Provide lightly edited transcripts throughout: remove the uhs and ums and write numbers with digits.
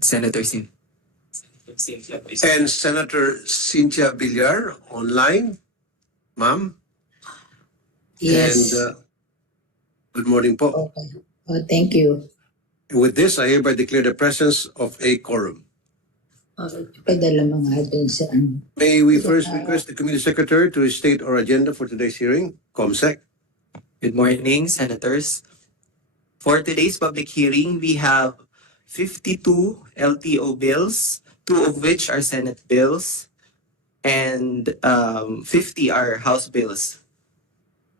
Senator Sim. And Senator Cynthia Villar online. Ma'am? Yes. And good morning po. Okay. Thank you. With this, I hereby declare the presence of a quorum. Padala mga dun sa ano. May we first request the Committee Secretary to state our agenda for today's hearing. ComSec. Good morning, Senators. For today's public hearing, we have 52 LTO bills, 2 of which are Senate bills, and 50 are House bills.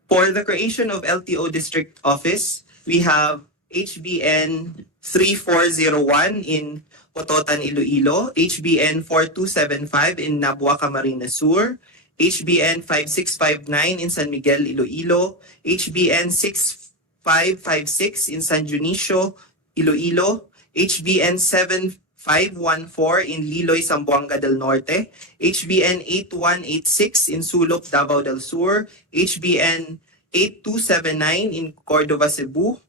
For the creation of LTO District Office, we have HBN 3401 in Ototan, Iloilo, HBN 4275 in Nabua, Camarines Sur, HBN 5659 in San Miguel, Iloilo, HBN 6556 in San Dionisio, Iloilo, HBN 7514 in Liloy, Zamboanga del Norte, HBN 8186 in Sulok, Davao del Sur, HBN 8279 in Cordova, Cebu,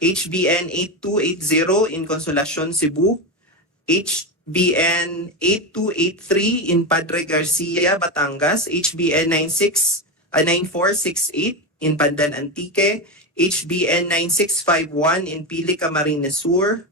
HBN 8280 in Consolacion, Cebu, HBN 8283 in Padre Garcia, Batangas, HBN 9468 in Pandan Antique, HBN 9651 in Pili, Camarines Sur,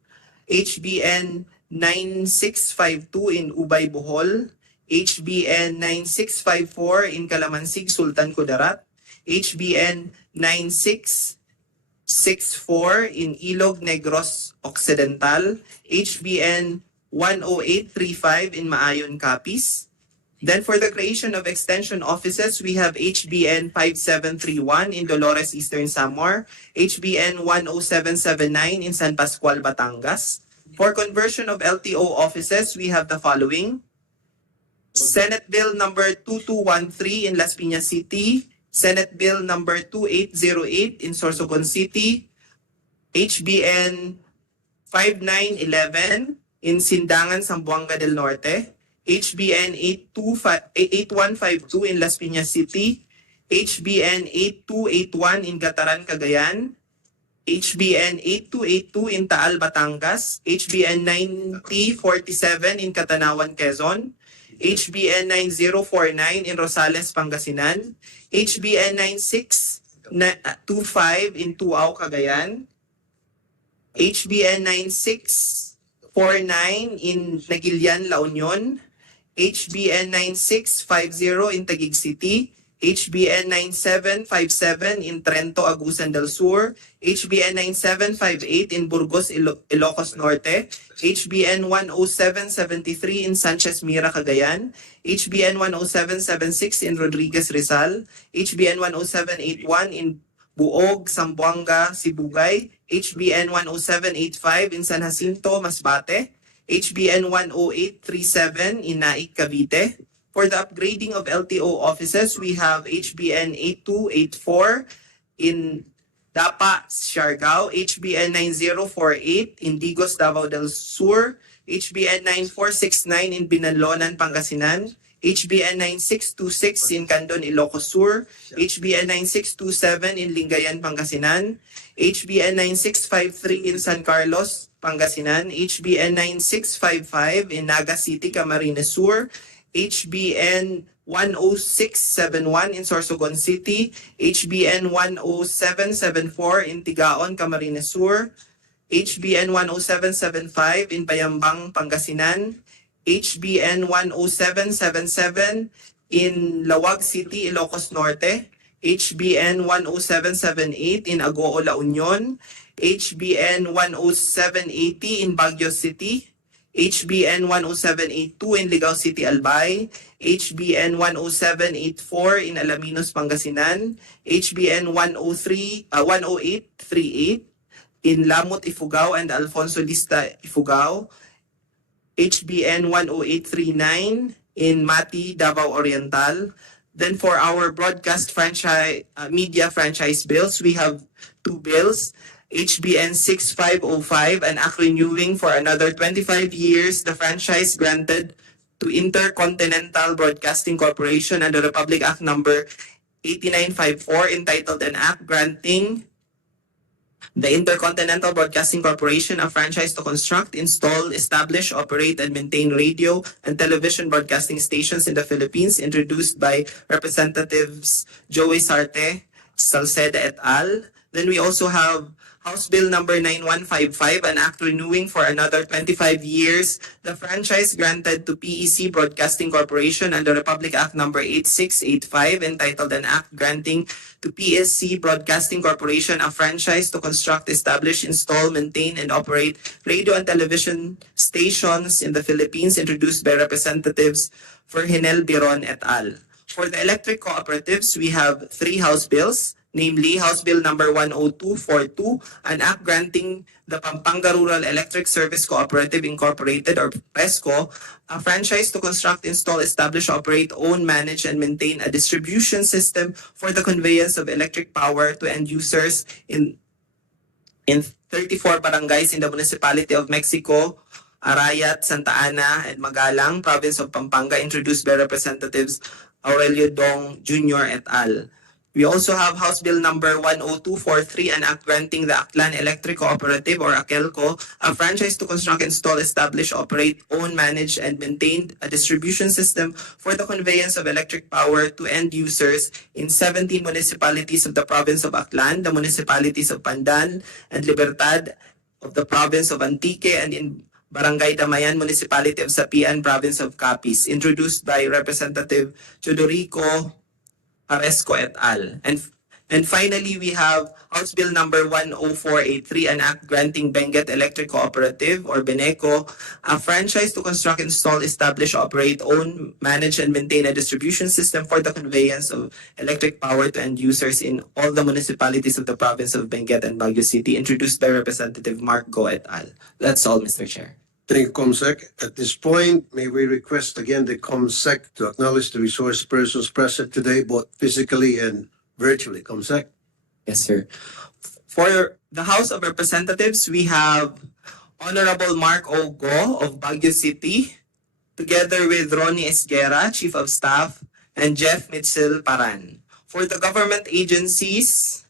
HBN 9652 in Ubay, Bohol, HBN 9654 in Calamansig, Sultan Kudarat, HBN 9664 in Ilog, Negros Occidental, HBN 10835 in Maayon, Capiz. Then for the creation of extension offices, we have HBN 5731 in Dolores, Eastern Samar, HBN 10779 in San Pascual, Batangas. For conversion of LTO offices, we have the following: Senate Bill number 2213 in Las Piñas City, Senate Bill number 2808 in Sorsogon City, HBN 5911 in Sindangan, Zamboanga del Norte, HBN 8152 in Las Piñas City, HBN 8281 in Gataran, Cagayan, HBN 8282 in Taal, Batangas, HBN 9047 in Catanawan, Quezon, HBN 9049 in Rosales, Pangasinan, HBN 9625 in Tuaw, Cagayan, HBN 9649 in Nagilian, La Union, HBN 9650 in Taguig City, HBN 9757 in Trento, Agusan del Sur, HBN 9758 in Burgos, Ilocos Norte, HBN 10773 in Sanchez Mira, Cagayan, HBN 10776 in Rodriguez, Rizal, HBN 10781 in Buog, Zamboanga, Sibugay, HBN 10785 in San Jacinto, Masbate, HBN 10837 in Naik, Cavite. For the upgrading of LTO offices, we have HBN 8284 in Dapa, Siargao, HBN 9048 in Digos, Davao del Sur, HBN 9469 in Binanlonan, Pangasinan, HBN 9626 in Candon, Ilocos Sur, HBN 9627 in Lingayen, Pangasinan, HBN 9653 in San Carlos, Pangasinan, HBN 9655 in Naga City, Camarines Sur, HBN 10671 in Sorsogon City, HBN 10774 in Tigaon, Camarines Sur, HBN 10775 in Bayambang, Pangasinan, HBN 10777 in Lawag City, Ilocos Norte, HBN 10778 in Agoo, La Union, HBN 10780 in Baguio City, HBN 10782 in Ligao City, Albay, HBN 10784 in Alaminos, Pangasinan, HBN 10838 in Lamut, Ifugao and Alfonso Lista, Ifugao, HBN 10839 in Mati, Davao Oriental. Then for our broadcast franchise, media franchise bills, we have 2 bills. HBN 6505, an act renewing for another 25 years the franchise granted to Intercontinental Broadcasting Corporation under Republic Act number 8954, entitled an act granting The Intercontinental Broadcasting Corporation, a franchise to construct, install, establish, operate, and maintain radio and television broadcasting stations in the Philippines, introduced by Representatives Joey Sarte, Salceda et al. Then we also have House Bill number 9155, an act renewing for another 25 years the franchise granted to PEC Broadcasting Corporation under Republic Act number 8685, entitled an act granting to PSC Broadcasting Corporation a franchise to construct, establish, install, maintain, and operate radio and television stations in the Philippines, introduced by Representatives Ferhinel Biron et al. For the electric cooperatives, we have 3 House bills, namely House Bill number 10242, an act granting the Pampanga Rural Electric Service Cooperative Incorporated, or PESCO, a franchise to construct, install, establish, operate, own, manage, and maintain a distribution system for the conveyance of electric power to end users in 34 barangays in the municipality of Mexico, Arayat, Santa Ana, and Magalang, province of Pampanga, introduced by Representatives Aurelio Dong Jr. et al. We also have House Bill number 10243, an act granting the Aklan Electric Cooperative, or AKELCO, a franchise to construct, install, establish, operate, own, manage, and maintain a distribution system for the conveyance of electric power to end users in 17 municipalities of the province of Aklan, the municipalities of Pandan and Libertad of the province of Antique, and in Barangay Damayan, Municipality of Sapian, Province of Capiz, introduced by Representative Chodorico Aresco et al. And finally, we have House Bill number 10483, an act granting Benguet Electric Cooperative, or BENECO, a franchise to construct, install, establish, operate, own, manage, and maintain a distribution system for the conveyance of electric power to end users in all the municipalities of the province of Benguet and Baguio City, introduced by Representative Mark Go et al. That's all, Mr. Chair. Thank you, COMSEC. At this point, may we request again the COMSEC to acknowledge the resource persons present today, both physically and virtually. COMSEC. Yes, sir. For the House of Representatives, we have Honorable Mark O. Go of Baguio City, together with Ronnie Esguera, Chief of Staff, and Jeff Mitchell Paran. For the government agencies,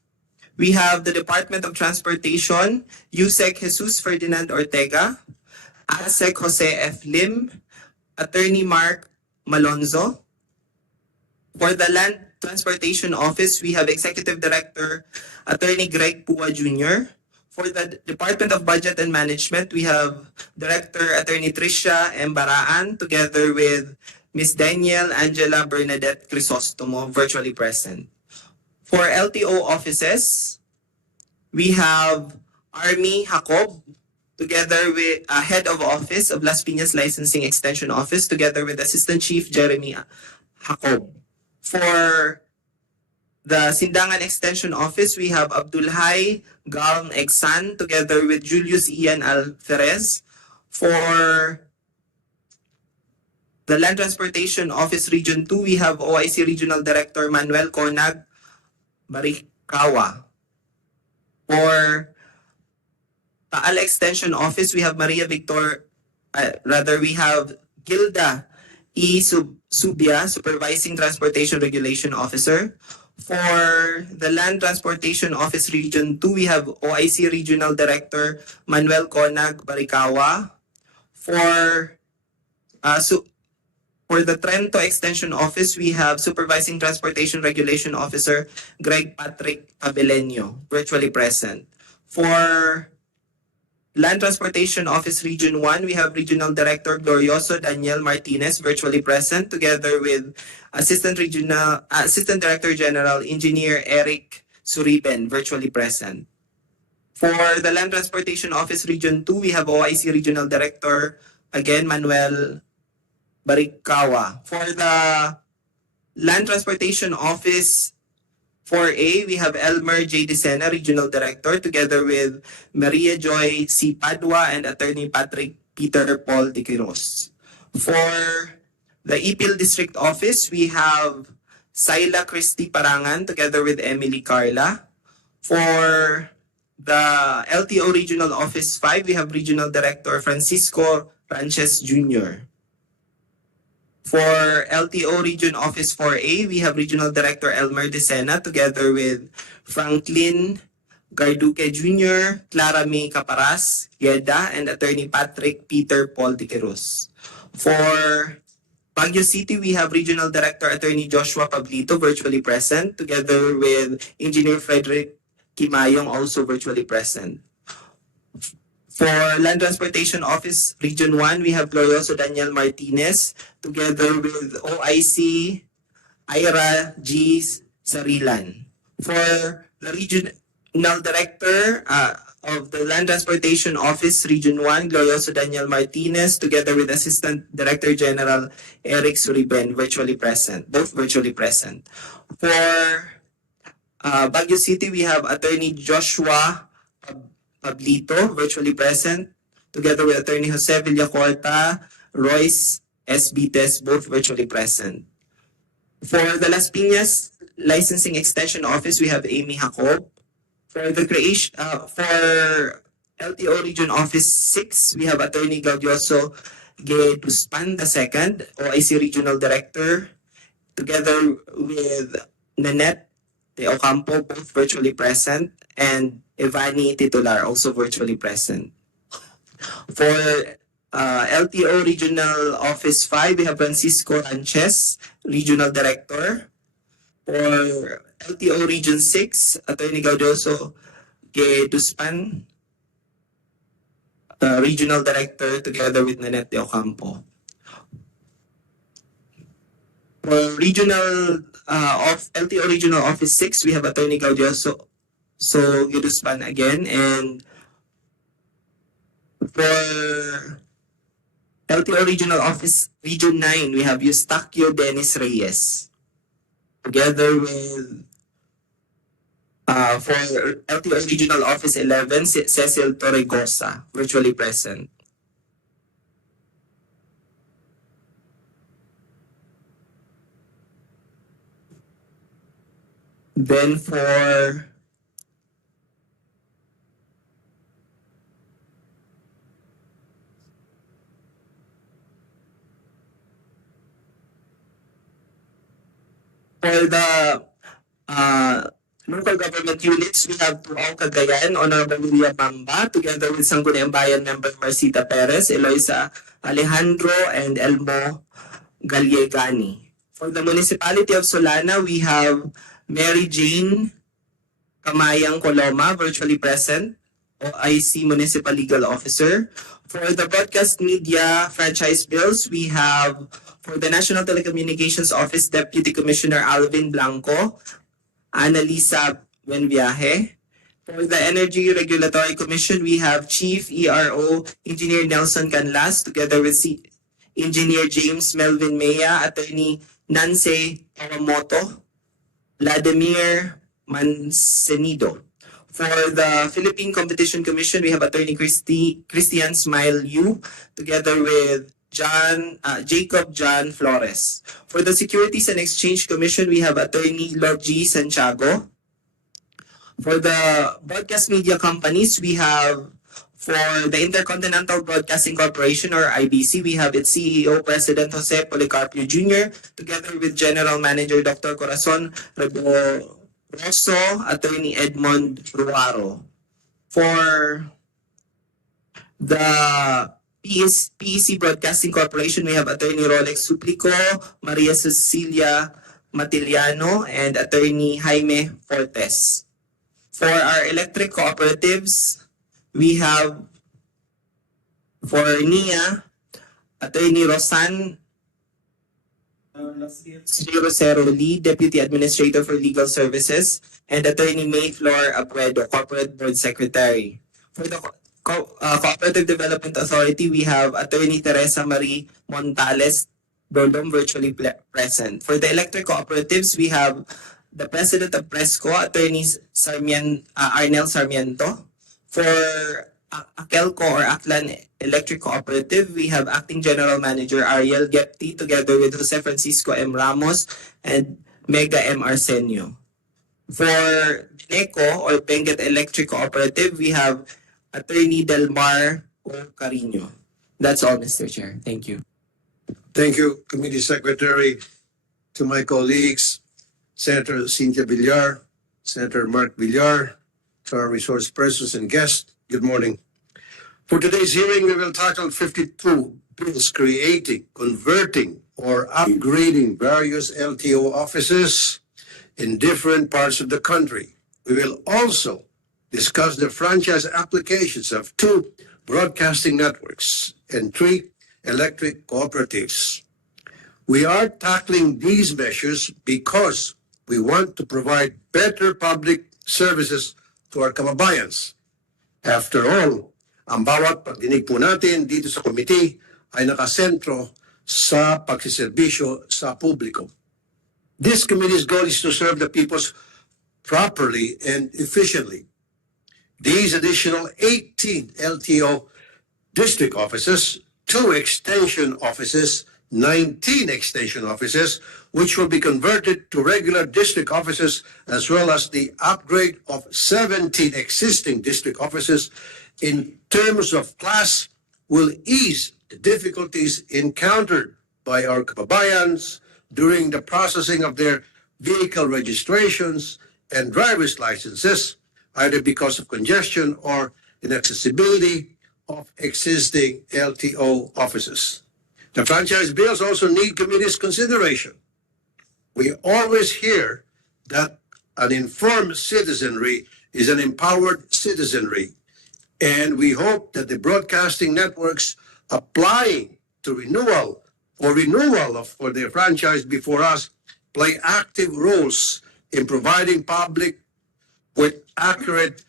we have the Department of Transportation, USEC Jesus Ferdinand Ortega, ASEC Jose F. Lim, Attorney Mark Malonzo. For the Land Transportation Office, we have Executive Director Attorney Greg Pua Jr. For the Department of Budget and Management, we have Director Attorney Tricia M. Baraan, together with Ms. Danielle Angela Bernadette Crisostomo, virtually present. For LTO offices, we have Army Acop, together with Head of Office of Las Piñas Licensing Extension Office, together with Assistant Chief Jeremy Acop. For the Sindangan Extension Office, we have Abdulhay Galm Exan, together with Julius Ian Alferez. For the Land Transportation Office Region 2, we have OIC Regional Director Manuel Conag Barikawa. For Taal Extension Office, we have we have Gilda E. Subia, Supervising Transportation Regulation Officer. For the Land Transportation Office Region 2, we have OIC Regional Director Manuel Conag Barikawa. For the Trento Extension Office, we have Supervising Transportation Regulation Officer Greg Patrick Abeleño, virtually present. For Land Transportation Office Region 1, we have Regional Director Glorioso Daniel Martinez, virtually present, together with Assistant Director General Engineer Eric Suriben, virtually present. For the Land Transportation Office Region 2, we have OIC Regional Director, again, Manuel Barikawa. For the Land Transportation Office 4A, we have Elmer J. Dicena, Regional Director, together with Maria Joy C. Padua and Attorney Patrick Peter Paul de Quiros. For the EPIL District Office, we have Saila Christy Parangan, together with Emily Carla. For the LTO Regional Office 5, we have Regional Director Francisco Ranches Jr. For LTO Region Office 4A, we have Regional Director Elmer Dicena, together with Franklin Garduque Jr., Clara May Caparas, Geda, and Attorney Patrick Peter Paul Tiqueros. For Baguio City, we have Regional Director Attorney Joshua Pablito virtually present, together with Engineer Frederick Kimayong also virtually present. For Land Transportation Office Region 1, we have Glorioso Daniel Martinez, together with OIC Ira G. Sarilan. For the Regional Director of the Land Transportation Office Region 1, Glorioso Daniel Martinez, together with Assistant Director General Eric Suriben, virtually present, both virtually present. For Baguio City, we have Attorney Joshua Pablito, virtually present, together with Attorney Jose Villacorta, Royce Esbites, both virtually present. For the Las Piñas Licensing Extension Office, we have Amy Acop. For the creation, for LTO Region Office 6, we have Attorney Gaudioso Geduspan II, OIC Regional Director, together with Nanette De Ocampo, both virtually present, and Ivani Titular, also virtually present. For LTO Regional Office 5, we have Francisco Sanchez, Regional Director. For LTO Region 6, Attorney Gaudioso Geduspan, Regional Director, together with Nanette De Ocampo. For LTO Regional Office 6, we have Attorney Gaudioso Geduspan again, and for LTO Regional Office Region 9, we have Eustaquio Dennis Reyes, together with for LTO Regional Office 11, Cecil Torregosa, virtually present. Then for the local government units, we have Tuaw Cagayan, Honorable William Bamba, together with Sangguniang Bayan member Marcita Perez, Eloisa Alejandro, and Elmo Gallegani. For the municipality of Solana, we have Mary Jane Kamayang Coloma, virtually present, OIC Municipal Legal Officer. For the broadcast media franchise bills, we have for the National Telecommunications Office Deputy Commissioner Alvin Blanco, Annalisa Buenviaje. For the Energy Regulatory Commission, we have Chief ERO Engineer Nelson Canlas, together with Engineer James Melvin Mea, Attorney Nancy Kawamoto, Vladimir Mancenido. For the Philippine Competition Commission, we have Attorney Christian Smile Yu, together with Jacob John Flores. For the Securities and Exchange Commission, we have Attorney Logi Santiago. For the broadcast media companies, we have for the Intercontinental Broadcasting Corporation or IBC, we have its CEO, President Jose Policarpio Jr., together with General Manager Dr. Corazon Rosso, Attorney Edmond Ruaro. For the PEC Broadcasting Corporation, we have Attorney Rolex Suplico, Maria Cecilia Matiliano, and Attorney Jaime Fortes. For our electric cooperatives, we have for NIA, Attorney Rosan Rosero Lee, Deputy Administrator for Legal Services, and Attorney Mayflor Apuedo, Corporate Board Secretary. For the Cooperative Development Authority, we have Attorney Teresa Marie Montales Dordom, virtually present. For the electric cooperatives, we have the President of Presco, Attorney Arnel Sarmiento. For Akelco or Aklan Electric Cooperative, we have Acting General Manager Ariel Gepti, together with Jose Francisco M. Ramos and Mega M. Arsenio. For Beneco or Benguet Electric Cooperative, we have Attorney Delmar O. Carino. That's all, Mr. Chair. Thank you. Thank you, Committee Secretary. To my colleagues, Senator Cynthia Villar, Senator Mark Villar, to our resource persons and guests, good morning. For today's hearing, we will tackle 52 bills creating, converting, or upgrading various LTO offices in different parts of the country. We will also discuss the franchise applications of 2 broadcasting networks and 3 electric cooperatives. We are tackling these measures because we want to provide better public services to our kababayans. After all, ang bawat pagdinig po natin dito sa committee ay nakasentro sa pagsiservisyo sa publiko. This committee's goal is to serve the people properly and efficiently. These additional 18 LTO district offices, 2 extension offices, 19 extension offices, which will be converted to regular district offices, as well as the upgrade of 17 existing district offices in terms of class, will ease the difficulties encountered by our kababayans during the processing of their vehicle registrations and driver's licenses, either because of congestion or inaccessibility of existing LTO offices. The franchise bills also need committee's consideration. We always hear that an informed citizenry is an empowered citizenry, and we hope that the broadcasting networks applying to renewal for their franchise before us play active roles in providing public with accurate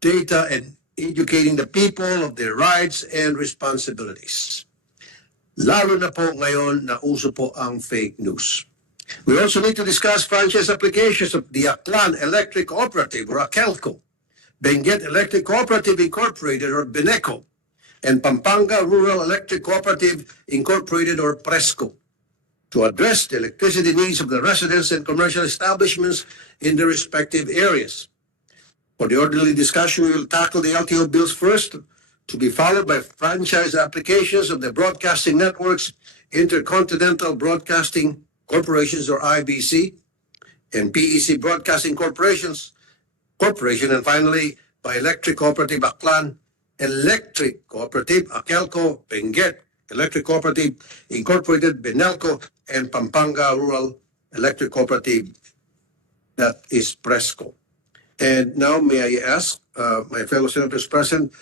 data and educating the people of their rights and responsibilities. Lalo na po ngayon na uso po ang fake news. We also need to discuss franchise applications of the Aklan Electric Cooperative or Akelco, Benguet Electric Cooperative Incorporated or Beneco, and Pampanga Rural Electric Cooperative Incorporated or Presco, to address the electricity needs of the residents and commercial establishments in the respective areas. For the orderly discussion, we will tackle the LTO bills first, to be followed by franchise applications of the broadcasting networks, Intercontinental Broadcasting Corporations or IBC, and PEC Broadcasting Corporation, and finally by Electric Cooperative Aklan, Electric Cooperative Akelco, Benguet Electric Cooperative Incorporated, Benelco, and Pampanga Rural Electric Cooperative, that is Presco. And now may I ask my fellow senators present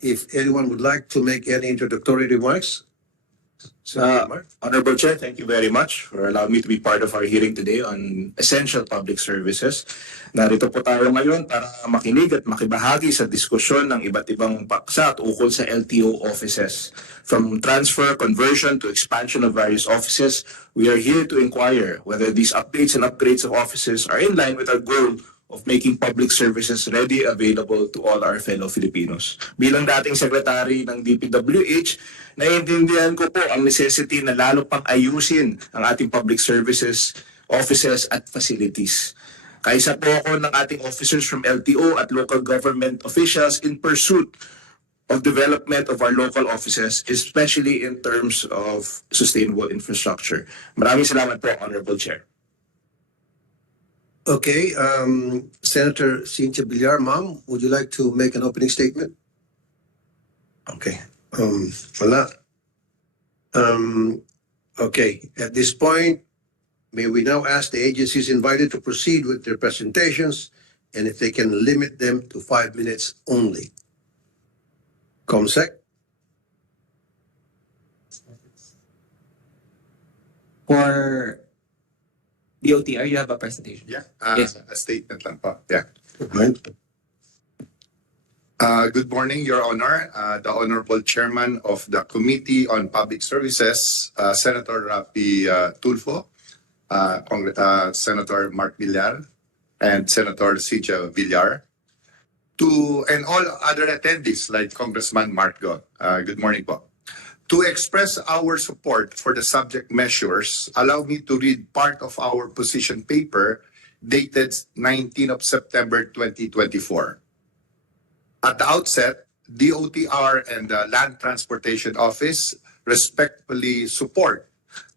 if anyone would like to make any introductory remarks? Honorable Chair, thank you very much for allowing me to be part of our hearing today on essential public services. Narito po tayo ngayon para makinig at makibahagi sa diskusyon ng iba't ibang paksa ukol sa LTO offices. From transfer, conversion to expansion of various offices, we are here to inquire whether these updates and upgrades of offices are in line with our goal of making public services ready available to all our fellow Filipinos. Bilang dating sekretary ng DPWH, naiintindihan ko po ang necessity na lalo pang ayusin ang ating public services, offices at facilities. Kaisa po ako ng ating officers from LTO at local government officials in pursuit of development of our local offices, especially in terms of sustainable infrastructure. Maraming salamat po, Honorable Chair. Okay, Senator Cynthia Villar, ma'am, would you like to make an opening statement? Okay, wala. Okay, at this point, may we now ask the agencies invited to proceed with their presentations, and if they can limit them to 5 minutes only. ComSec? For DOTR, you have a presentation. Yeah, Yes. a statement lang po. Yeah. Right. Good morning, Your Honor. The Honorable Chairman of the Committee on Public Services, Senator Rapi Tulfo, Senator Mark Villar, and Senator Cynthia Villar, and all other attendees like Congressman Mark Go. Good morning po. To express our support for the subject measures, allow me to read part of our position paper dated 19 of September 2024. At the outset, DOTR and the Land Transportation Office respectfully support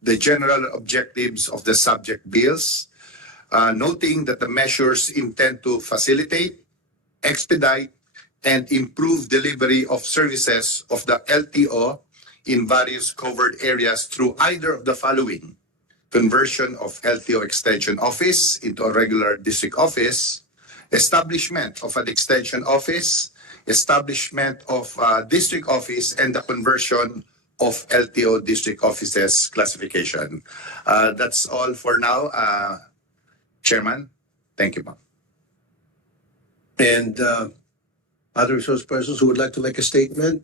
the general objectives of the subject bills, noting that the measures intend to facilitate, expedite, and improve delivery of services of the LTO in various covered areas through either of the following: conversion of LTO extension office into a regular district office, establishment of an extension office, establishment of a district office, and the conversion of LTO district offices classification. That's all for now, Chairman. Thank you, ma'am. And other resource persons who would like to make a statement?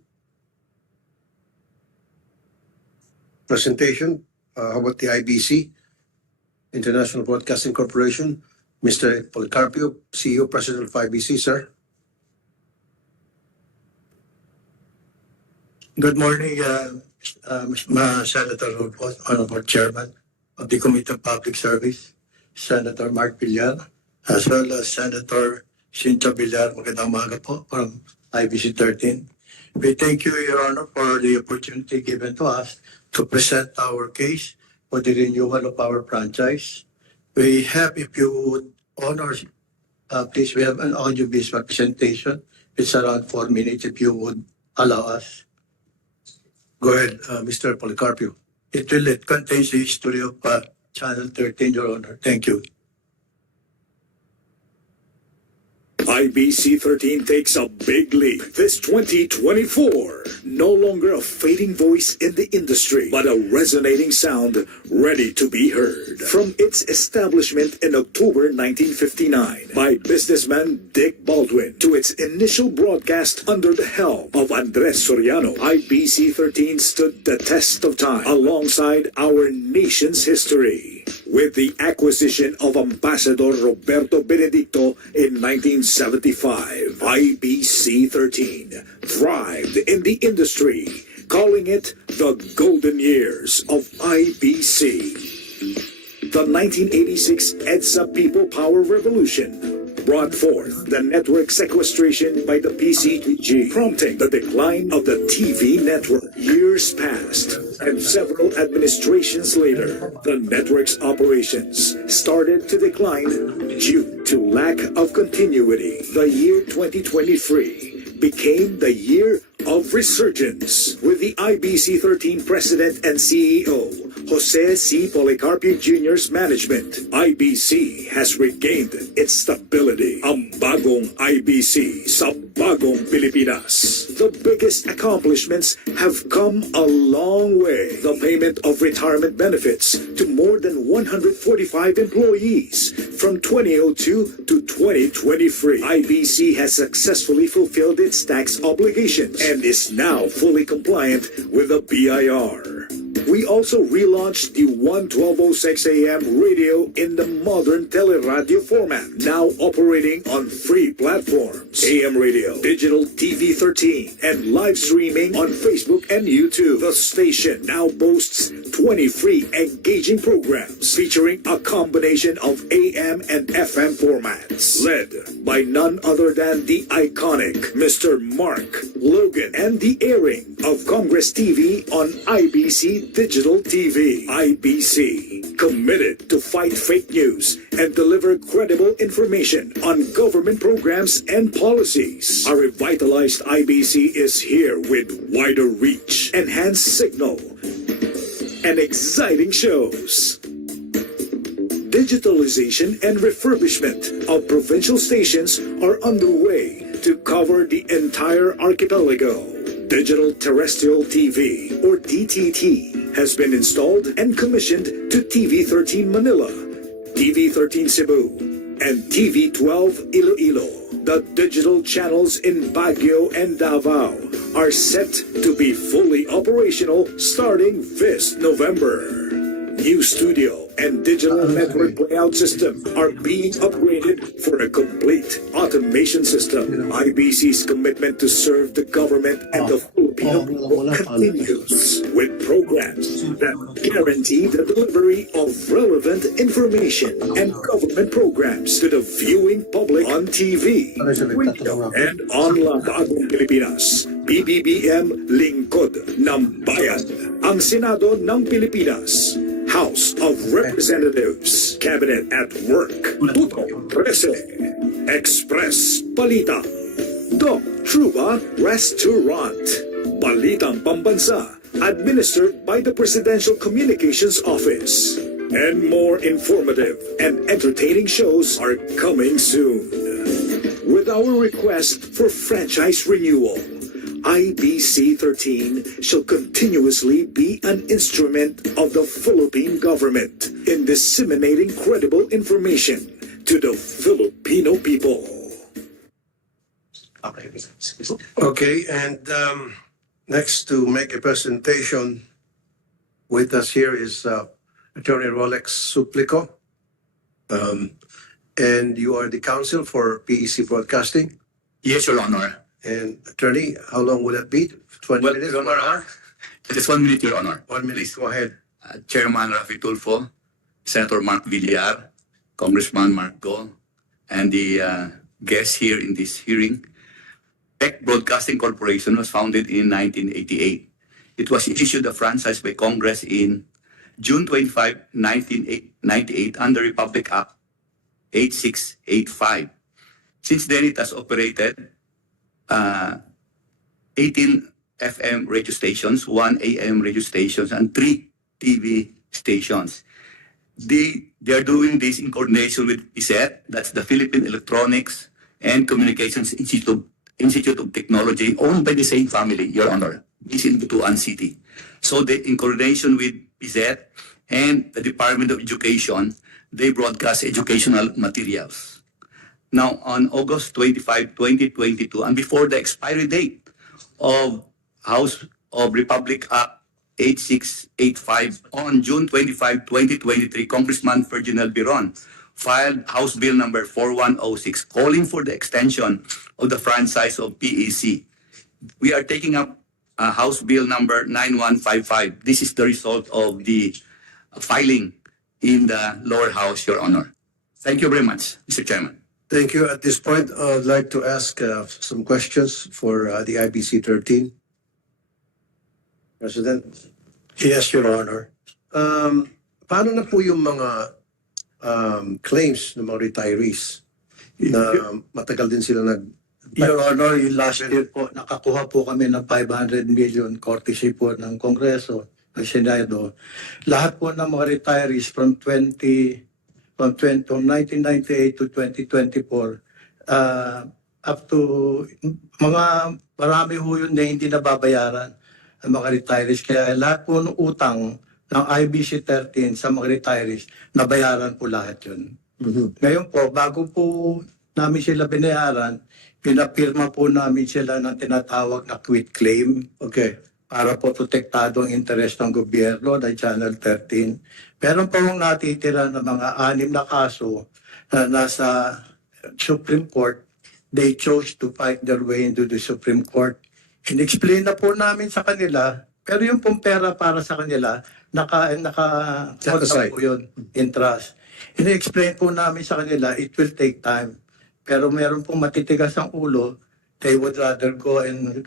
Presentation? How about the IBC, International Broadcasting Corporation? Mr. Policarpio, CEO, President of IBC, sir. Good morning, Senator Rupert, Honorable Chairman of the Committee on Public Service, Senator Mark Villar, as well as Senator Cynthia Villar. Magandang umaga po from IBC 13. We thank you, Your Honor, for the opportunity given to us to present our case for the renewal of our franchise. We have, if you would honor, please, we have an audio-visual presentation. It's around 4 minutes, if you would allow us. Go ahead, Mr. Policarpio. It contains the history of Channel 13, Your Honor. Thank you. IBC 13 takes a big leap this 2024. No longer a fading voice in the industry, but a resonating sound ready to be heard. From its establishment in October 1959 by businessman Dick Baldwin to its initial broadcast under the helm of Andres Soriano, IBC 13 stood the test of time alongside our nation's history. With the acquisition of Ambassador Roberto Benedicto in 1975, IBC 13 thrived in the industry, calling it the golden years of IBC. The 1986 EDSA People Power Revolution brought forth the network sequestration by the PCTG, prompting the decline of the TV network. Years passed, and several administrations later, the network's operations started to decline due to lack of continuity. The year 2023 became the year of resurgence with the IBC 13 President and CEO, Jose C. Policarpio Jr.'s management. IBC has regained its stability. Ang bagong IBC sa bagong Pilipinas. The biggest accomplishments have come a long way. The payment of retirement benefits to more than 145 employees from 2002 to 2023. IBC has successfully fulfilled its tax obligations and is now fully compliant with the BIR. We also relaunched the 1206 AM radio in the modern teleradio format, now operating on free platforms, AM radio, digital TV 13, and live streaming on Facebook and YouTube. The station now boasts 20 free engaging programs featuring a combination of AM and FM formats, led by none other than the iconic Mr. Mark Logan, and the airing of Congress TV on IBC Digital TV. IBC, committed to fight fake news and deliver credible information on government programs and policies. A revitalized IBC is here with wider reach, enhanced signal, and exciting shows. Digitalization and refurbishment of provincial stations are underway to cover the entire archipelago. Digital Terrestrial TV, or DTT, has been installed and commissioned to TV13 Manila, TV13 Cebu, and TV12 Iloilo. The digital channels in Baguio and Davao are set to be fully operational starting this November. New studio and digital network layout system are being upgraded for a complete automation system. IBC's commitment to serve the government and the Filipino people continues with programs that guarantee the delivery of relevant information and government programs to the viewing public on TV, radio, and online. Bagong Pilipinas, BBBM, lingkod ng bayan. Ang Senado ng Pilipinas, House of Representatives, Cabinet at Work, Puto 13, Express Balita, Doc Truba Restaurant, Balitang Pambansa, administered by the Presidential Communications Office. And more informative and entertaining shows are coming soon. With our request for franchise renewal, IBC 13 shall continuously be an instrument of the Philippine government in disseminating credible information to the Filipino people. Okay, and next to make a presentation with us here is Attorney Rolex Suplico. And you are the counsel for PEC Broadcasting. Yes, Your Honor. And attorney, how long will that be? 20 Well, minutes? Your Honor, just 1 minute, Your Honor. 1 minute, go ahead. Chairman Rafi Tulfo, Senator Mark Villar, Congressman Mark Go, and the guests here in this hearing. Tech Broadcasting Corporation was founded in 1988. It was issued a franchise by Congress in June 25, 1998 under Republic Act 8685. Since then, it has operated 18 FM radio stations, 1 AM radio stations, and 3 TV stations. They are doing this in coordination with PISET, that's the Philippine Electronics and Communications Institute of Technology, owned by the same family, Your Honor, based in Butuan City. So they, in coordination with PISET and the Department of Education, they broadcast educational materials. Now, on August 25, 2022, and before the expiry date of House of Republic Act 8685, on June 25, 2023, Congressman Ferdinand Biron filed House Bill number 4106, calling for the extension of the franchise of PEC. We are taking up House Bill number 9155. This is the result of the filing in the lower house, Your Honor. Thank you very much, Mr. Chairman. Thank you. At this point, I'd like to ask some questions for the IBC 13. President, Yes, Your Honor. paano na po yung mga claims ng mga retirees na matagal din sila Your Honor, yung last year po, nakakuha po kami ng 500 million courtesy po ng Kongreso, ng Senado. Lahat po ng mga retirees from 1998 to 2024, up to mga marami ho yun na hindi nababayaran ang mga retirees. Kaya lahat po ng utang ng IBC 13 sa mga retirees, nabayaran po lahat yun. Ngayon po, bago po namin sila binayaran, pinapirma po namin sila ng tinatawag na quit claim. Okay. Para po protektado ang interes ng gobyerno ng Channel 13. Meron pa hong natitira na mga 6 na kaso na nasa Supreme Court. They chose to fight their way into the Supreme Court. In-explain na po namin sa kanila, pero yung pong pera para sa kanila, Set aside. po yun in trust. In-explain po namin sa kanila, it will take time. Pero meron pong matitigas ang ulo, they would rather go and,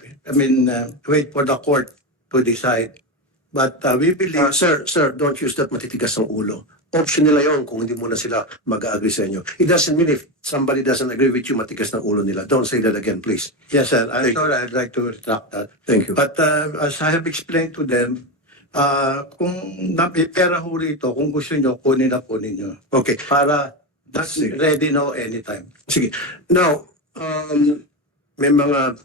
wait for the court to decide. But we believe... Sir, don't use that matitigas ng ulo. Option nila yon kung hindi muna sila mag-agree sa inyo. It doesn't mean if somebody doesn't agree with you, matigas ng ulo nila. Don't say that again, please. Yes, sir. I'm Thank sorry, I'd like to retract that. Thank you. But as I have explained to them, kung may pera ho rito, kung gusto nyo, kunin na po ninyo. Okay. Para that's Sige. ready now anytime. Sige. Now, may mga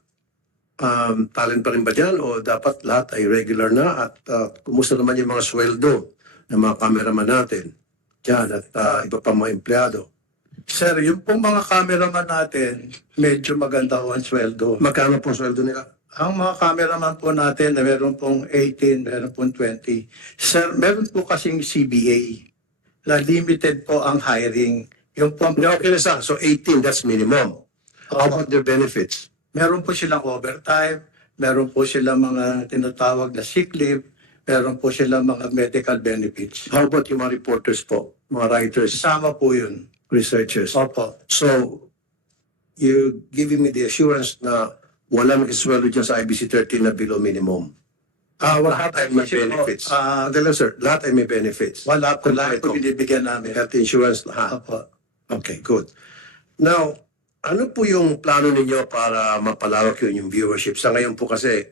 talent pa rin ba dyan o dapat lahat ay regular na? At kumusta naman yung mga sweldo ng mga cameraman natin dyan at iba pa mga empleyado? Sir, yung pong mga cameraman natin, medyo maganda ho ang sweldo. Magkano po sweldo nila? Ang mga cameraman po natin, na meron pong 18, meron pong 20. Sir, meron po kasing CBA na limited po ang hiring. Yung po, Okay na sa. So 18, that's minimum. How about their benefits? meron po silang overtime, meron po silang mga tinatawag na sick leave, meron po silang mga medical benefits. How about yung mga reporters po? Mga writers, Kasama po yun. researchers? Opo. So, you're giving me the assurance na wala mag-sweldo dyan sa IBC 13 na below minimum. Lahat Lahat ay ay may kasi po, benefits. Dala sir, lahat ay may benefits. wala po, lahat po Kompleto. binibigyan namin. Health insurance, lahat. Opo. Okay, good. Now, ano po yung plano ninyo para mapalawak yung viewership? Sa ngayon po kasi,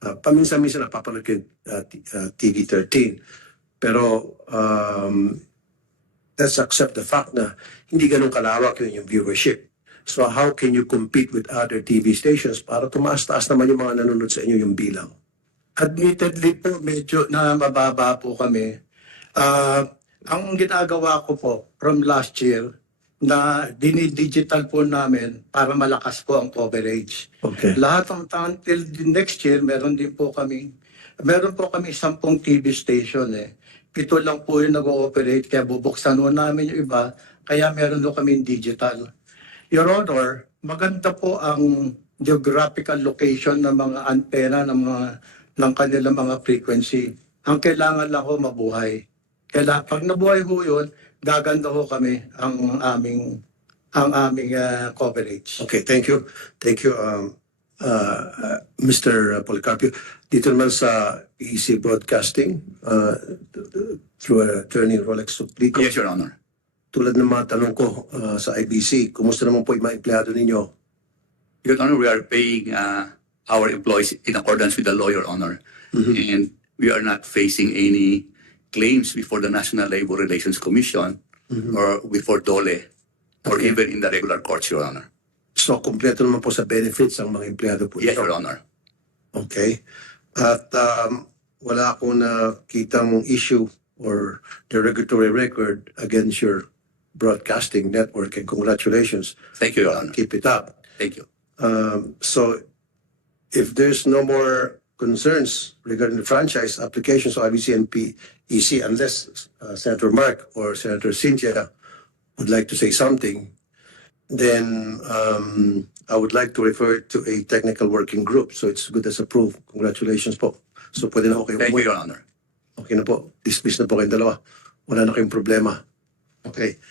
paminsan-minsan napapanood ko yung TV13. Pero, let's accept the fact na hindi ganun kalawak yung viewership. So how can you compete with other TV stations para tumaas-taas naman yung mga nanonood sa inyo yung bilang? Admittedly po, medyo na mababa po kami. Ang ginagawa ko po from last year, na dinidigital po namin para malakas po ang coverage. Okay. Lahat until the next year, meron po kami 10 TV station eh. 7 lang po yung nag-ooperate, kaya bubuksan po namin yung iba, kaya meron po kami digital. Your Honor, maganda po ang geographical location ng mga antena ng kanilang mga frequency. Ang kailangan lang ho mabuhay. Kaya pag nabuhay ho yun, gaganda ho kami ang aming coverage. Okay, thank you. Thank you, Mr. Policarpio. Dito naman sa EC Broadcasting, through Attorney Rolex Suplico. Yes, Your Honor. Tulad ng mga tanong ko sa IBC, kumusta naman po yung mga empleyado ninyo? Your Honor, we are paying our employees in accordance with the law, Your Honor. And we are not facing any claims before the National Labor Relations Commission or before DOLE or even in the regular courts, Your Honor. So, kumpleto naman po sa benefits ang mga empleyado po Yes, ninyo? Your Honor. Okay. At wala akong nakitang issue or derogatory record against your broadcasting network, and congratulations. Thank you, Your Honor. Keep it up. Thank you. So, if there's no more concerns regarding the franchise applications of IBC and PEC, unless Senator Mark or Senator Cynthia would like to say something, then I would like to refer to a technical working group. So it's good as approved. Congratulations po. So pwede na okay. Thank you, Your Honor. Okay na po. Dismiss na po kayong dalawa. Wala na kayong problema. Okay.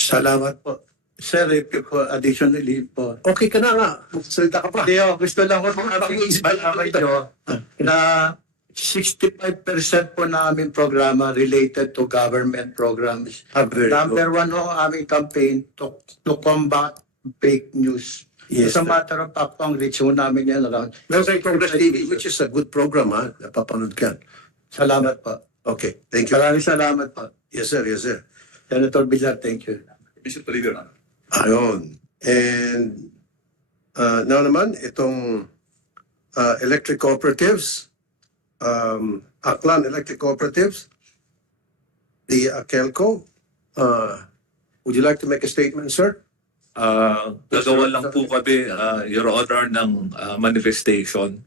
Salamat po. Sir, if po, additionally po. Okay ka na nga. Salita ka pa. Hindi gusto lang ko malaman nyo na 65% po na aming programa related to government programs. Very Number 1 ho ang aming campaign to combat fake news. Yes, As a sir. matter of fact, ang reach ho namin yan around. Meron kayong Congress TV, which is a good program, ha? Napapanood ka. Salamat po. Okay. Thank you. Maraming salamat po. Yes, sir. Yes, sir. Senator Villar, thank you. Mr. Your Honor. Ayon. And now naman, itong electric cooperatives, Aklan Electric Cooperatives, the AKELCO, would you like to make a statement, sir? Gagawa lang po kami, Your Honor, ng manifestation.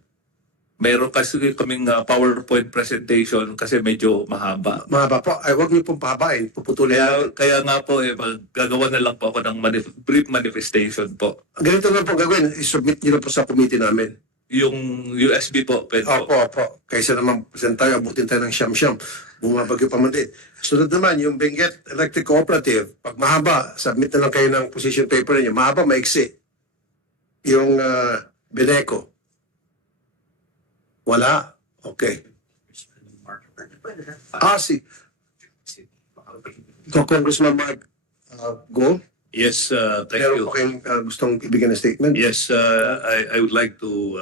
Meron kasi kaming PowerPoint presentation kasi medyo mahaba. Mahaba po. Ay, huwag niyo pong pahabain. Puputulin natin. Kaya nga po, gagawa na lang po ako ng brief manifestation po. Ganito lang po gagawin. I-submit niyo na po sa committee namin. Yung USB po, pwede po. Opo. Kaysa naman present tayo, abutin tayo ng siyam-siyam. Bumabagyo pa man din. Sunod naman, yung Benguet Electric Cooperative, pag mahaba, submit na lang kayo ng position paper niyo. Mahaba, maiksi. Yung Beneco. Wala. Okay. Si Congressman Mark, go. Yes, thank Meron you. po kayong gustong ibigay na statement? Yes, I would like to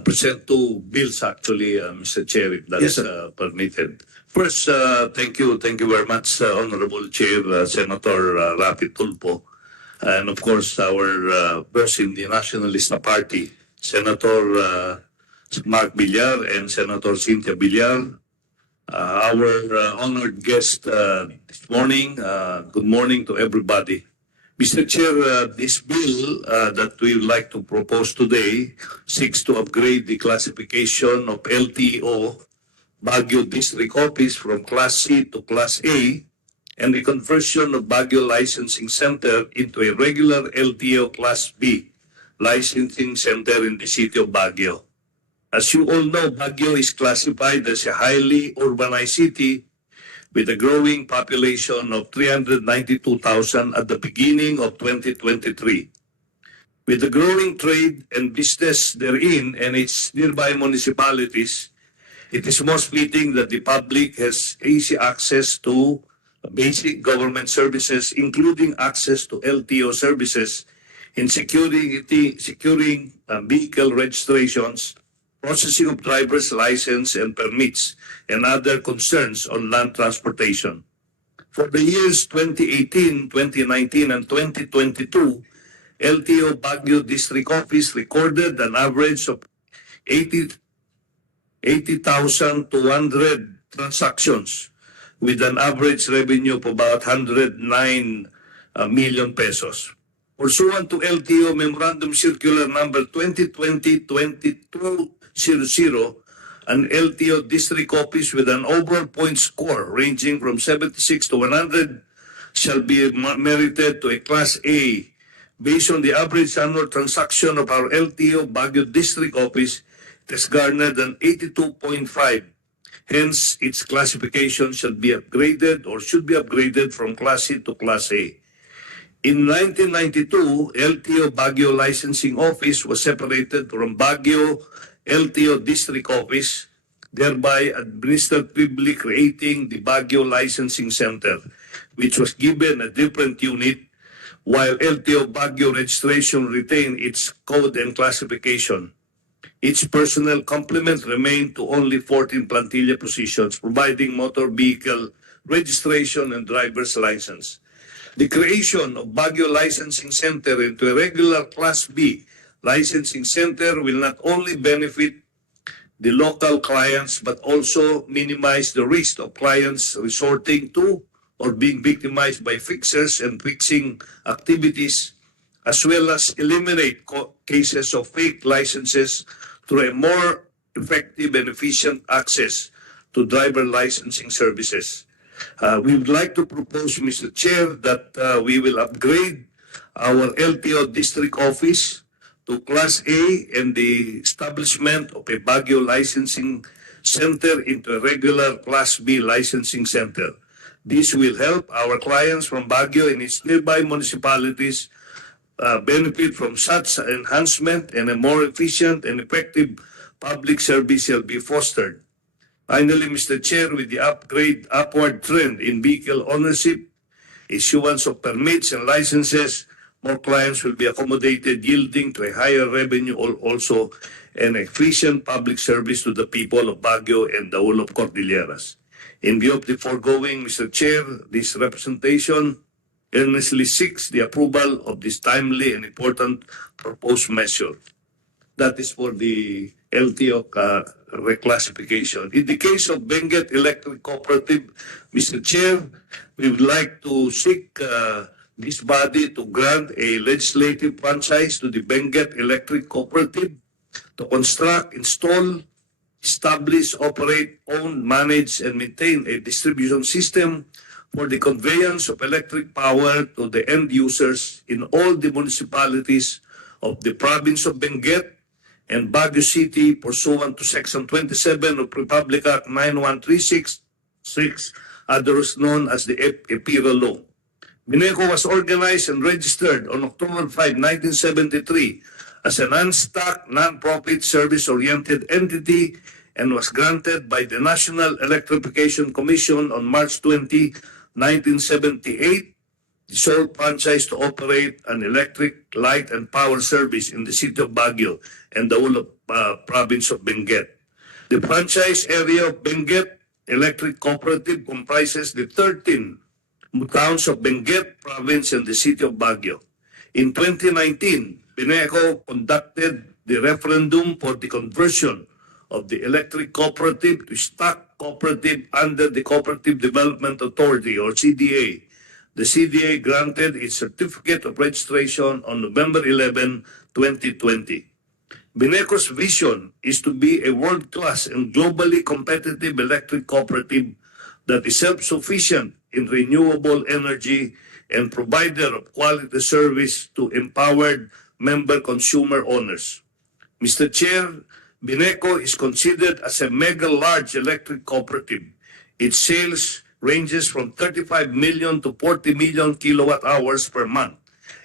present two bills actually, Mr. Chair, if that Yes, is permitted. First, thank you very much, Honorable Chair, Senator Rapi Tulfo, and of course our boss in the Nationalist Party, Senator Mark Villar and Senator Cynthia Villar, our honored guest this morning. Good morning to everybody. Mr. Chair, this bill that we would like to propose today seeks to upgrade the classification of LTO Baguio District Office from Class C to Class A and the conversion of Baguio Licensing Center into a regular LTO Class B licensing center in the city of Baguio. As you all know, Baguio is classified as a highly urbanized city with a growing population of 392,000 at the beginning of 2023. With the growing trade and business therein and its nearby municipalities, it is most fitting that the public has easy access to basic government services, including access to LTO services in securing vehicle registrations, processing of driver's license and permits, and other concerns on land transportation. For the years 2018, 2019, and 2022, LTO Baguio District Office recorded an average of 80,200 transactions with an average revenue of about 109 million pesos. Pursuant to LTO Memorandum Circular Number 2020-2200, an LTO District Office with an overall point score ranging from 76 to 100 shall be merited to a Class A. Based on the average annual transaction of our LTO Baguio District Office, it has garnered an 82.5. Hence, its classification should be upgraded from Class C to Class A. In 1992, LTO Baguio Licensing Office was separated from Baguio LTO District Office, thereby administratively creating the Baguio Licensing Center, which was given a different unit, while LTO Baguio registration retained its code and classification. Its personnel complement remained to only 14 plantilla positions, providing motor vehicle registration and driver's license. The creation of Baguio Licensing Center into a regular Class B licensing center will not only benefit the local clients but also minimize the risk of clients resorting to or being victimized by fixers and fixing activities, as well as eliminate cases of fake licenses through a more effective and efficient access to driver licensing services. We would like to propose, Mr. Chair, that we will upgrade our LTO District Office to Class A and the establishment of a Baguio Licensing Center into a regular Class B licensing center. This will help our clients from Baguio and its nearby municipalities benefit from such enhancement, and a more efficient and effective public service shall be fostered. Finally, Mr. Chair, with the upward trend in vehicle ownership, issuance of permits and licenses, more clients will be accommodated, yielding to a higher revenue also and efficient public service to the people of Baguio and the whole of Cordilleras. In view of the foregoing, Mr. Chair, this representation earnestly seeks the approval of this timely and important proposed measure. That is for the LTO reclassification. In the case of Benguet Electric Cooperative, Mr. Chair, we would like to seek this body to grant a legislative franchise to the Benguet Electric Cooperative to construct, install, establish, operate, own, manage, and maintain a distribution system for the conveyance of electric power to the end users in all the municipalities of the province of Benguet and Baguio City pursuant to Section 27 of Republic Act 9136, others known as the EPIRA Law. Bineco was organized and registered on October 5, 1973 as an unstuck, non-profit, service-oriented entity and was granted by the National Electrification Commission on March 20, 1978, the sole franchise to operate an electric, light, and power service in the city of Baguio and the whole of province of Benguet. The franchise area of Benguet Electric Cooperative comprises the 13 towns of Benguet province and the city of Baguio. In 2019, Bineco conducted the referendum for the conversion of the electric cooperative to stock cooperative under the Cooperative Development Authority or CDA. The CDA granted its certificate of registration on November 11, 2020. Bineco's vision is to be a world-class and globally competitive electric cooperative that is self-sufficient in renewable energy and provider of quality service to empowered member consumer owners. Mr. Chair, Bineco is considered as a mega-large electric cooperative. Its sales ranges from 35 million to 40 million kilowatt hours per month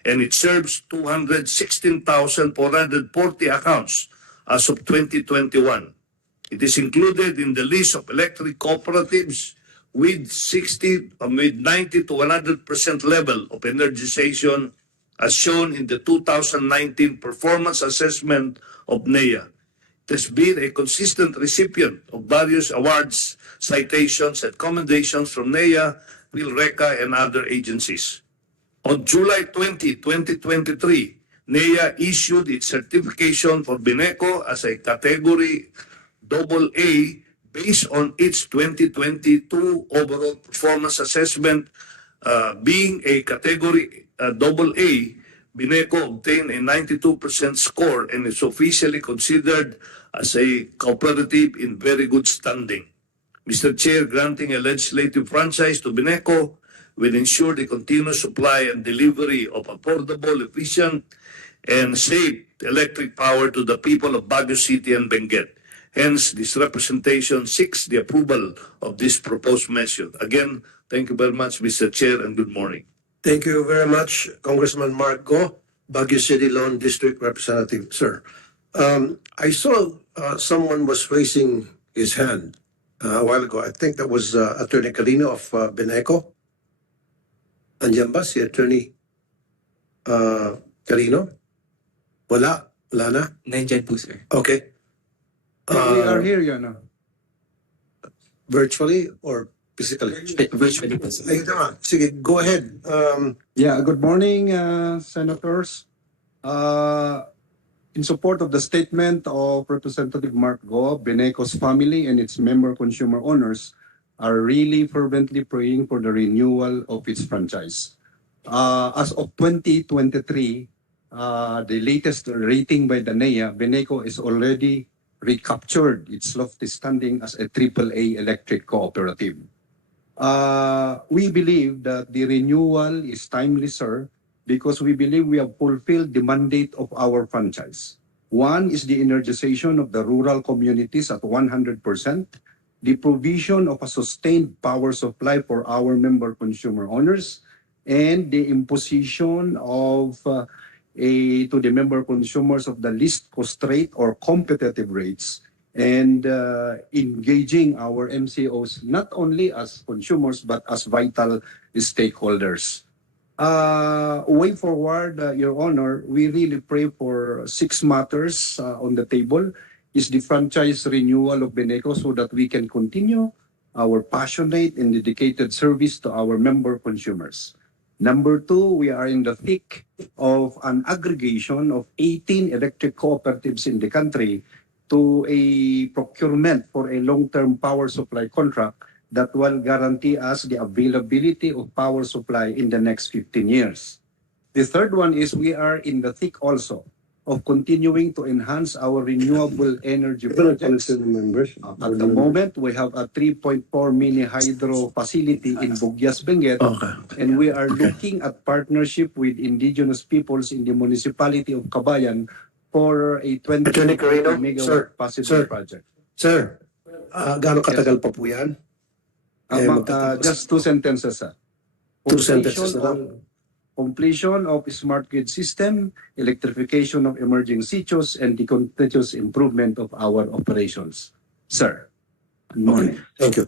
and it serves 216,440 accounts as of 2021. It is included in the list of electric cooperatives with 90 to 100% level of energization as shown in the 2019 performance assessment of NEA. It has been a consistent recipient of various awards, citations, and commendations from NEA, PhilReca, and other agencies. On July 20, 2023, NEA issued its certification for Bineco as a Category AA based on its 2022 overall performance assessment. Being a Category AA, Bineco obtained a 92% score and is officially considered as a cooperative in very good standing. Mr. Chair, granting a legislative franchise to Bineco will ensure the continuous supply and delivery of affordable, efficient, and safe electric power to the people of Baguio City and Benguet. Hence, this representation seeks the approval of this proposed measure. Again, thank you very much, Mr. Chair, and good morning. Thank you very much, Congressman Mark Go, Baguio City Lone District Representative, sir. I saw someone was raising his hand a while ago. I think that was Attorney Carino of Bineco. Andiyan ba si Attorney Carino? Wala na? Nandyan po, sir. Okay. We are here, Your Honor. Virtually or physically? Virtually po, sir. Ay, tama. Sige, go ahead. Yeah, good morning, Senators. In support of the statement of Representative Mark Go, Bineco's family and its member consumer owners are really fervently praying for the renewal of its franchise. As of 2023, the latest rating by the NEA, Bineco is already recaptured its lofty standing as a AAA electric cooperative. We believe that the renewal is timely, sir, because we believe we have fulfilled the mandate of our franchise. One is the energization of the rural communities at 100%, the provision of a sustained power supply for our member consumer owners, and the imposition of to the member consumers of the least cost rate or competitive rates, and engaging our MCOs not only as consumers but as vital stakeholders. Way forward, Your Honor, we really pray for 6 matters on the table. Is the franchise renewal of Bineco so that we can continue our passionate and dedicated service to our member consumers. Number 2, we are in the thick of an aggregation of 18 electric cooperatives in the country to a procurement for a long-term power supply contract that will guarantee us the availability of power supply in the next 15 years. The third one is we are in the thick also of continuing to enhance our renewable energy projects. At the moment, we have a 3.4 mini hydro facility in Bugyas, Benguet, and we are looking at partnership with indigenous peoples in the municipality of Cabayan for a 20 megawatt possible project. Sir, gaano katagal pa po yan? Just 2 sentences, sir. 2 sentences na lang. Completion of smart grid system, electrification of emerging sitios, and the continuous improvement of our operations. Sir. Good morning. Thank you.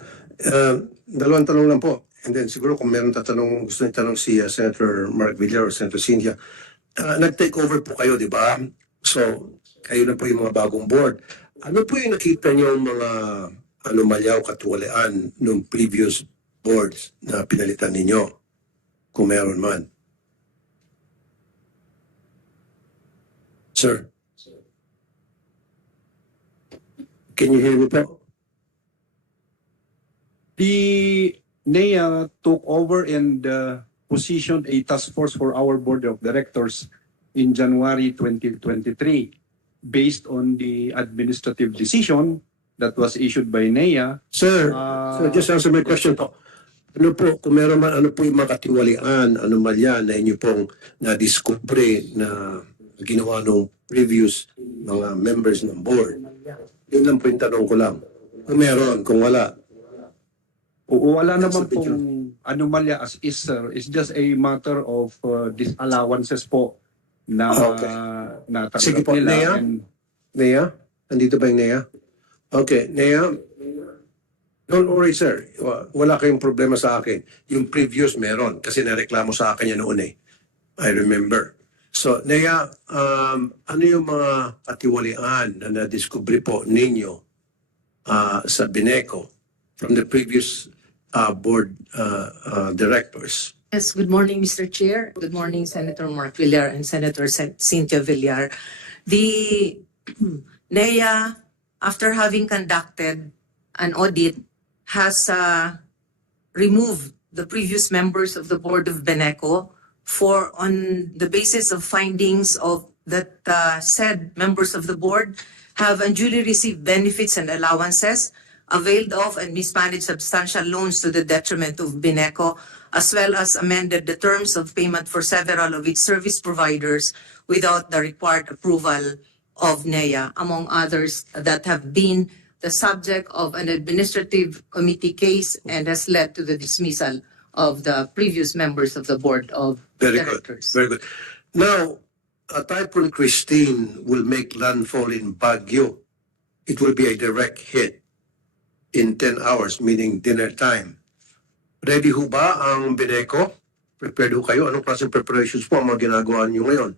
Dalawang tanong lang po. And then siguro kung meron gusto itanong si Senator Mark Villar or Senator Cynthia. Nag-take over po kayo, di ba? So, kayo na po yung mga bagong board. Ano po yung nakita niyo mga anomalya o katuwalian ng previous boards na pinalitan ninyo? Kung meron man. Sir. Can you hear me po? The NEA took over and positioned a task force for our board of directors in January 2023 based on the administrative decision that was issued by NEA. Sir, just answer my question po. Ano po, kung meron man, ano po yung makatiwalian, anomalya na inyo pong na-discovery na ginawa ng previous mga members ng board? Yun lang po yung tanong ko lang. Kung meron, kung wala. Wala naman pong anomalya as is, sir. It's just a matter of disallowances po na Okay. Sige natanggap po, nila. Nea? And Nea? Nandito ba yung Nea? Okay, Nea, don't worry sir, wala kayong problema sa akin. Yung previous meron, kasi nareklamo sa akin yan noon eh. I remember. So, Nea, ano yung mga katiwalian na na-discovery po ninyo sa Bineco from the previous board directors? Yes, good morning, Mr. Chair. Good morning, Senator Mark Villar and Senator Cynthia Villar. The NEA, after having conducted an audit, has removed the previous members of the board of Beneco on the basis of findings of that said members of the board have unduly received benefits and allowances, availed of and mismanaged substantial loans to the detriment of Beneco, as well as amended the terms of payment for several of its service providers without the required approval of NEA, among others that have been the subject of an administrative committee case and has led to the dismissal of the previous members of the board of Very good, directors. very good. Now, a Typhoon Christine will make landfall in Baguio. It will be a direct hit in 10 hours, meaning dinner time. Ready ho ba ang Bineco? Prepared ho kayo? Anong klaseng preparations po ang mga ginagawa niyo ngayon?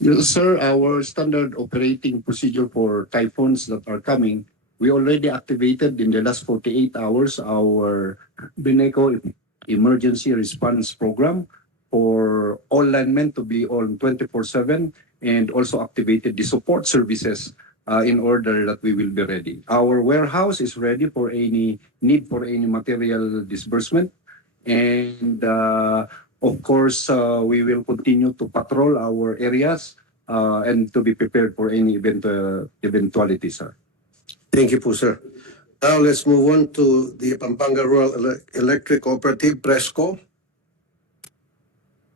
yes, sir, our standard operating procedure for typhoons that are coming, we already activated in the last 48 hours our Bineco emergency response program for all linemen to be on 24/7 and also activated the support services in order that we will be ready. Our warehouse is ready for any need for any material disbursement. And of course, we will continue to patrol our areas and to be prepared for any eventuality, sir. Thank you po, sir. Now, let's move on to the Pampanga Rural Electric Cooperative, Presco.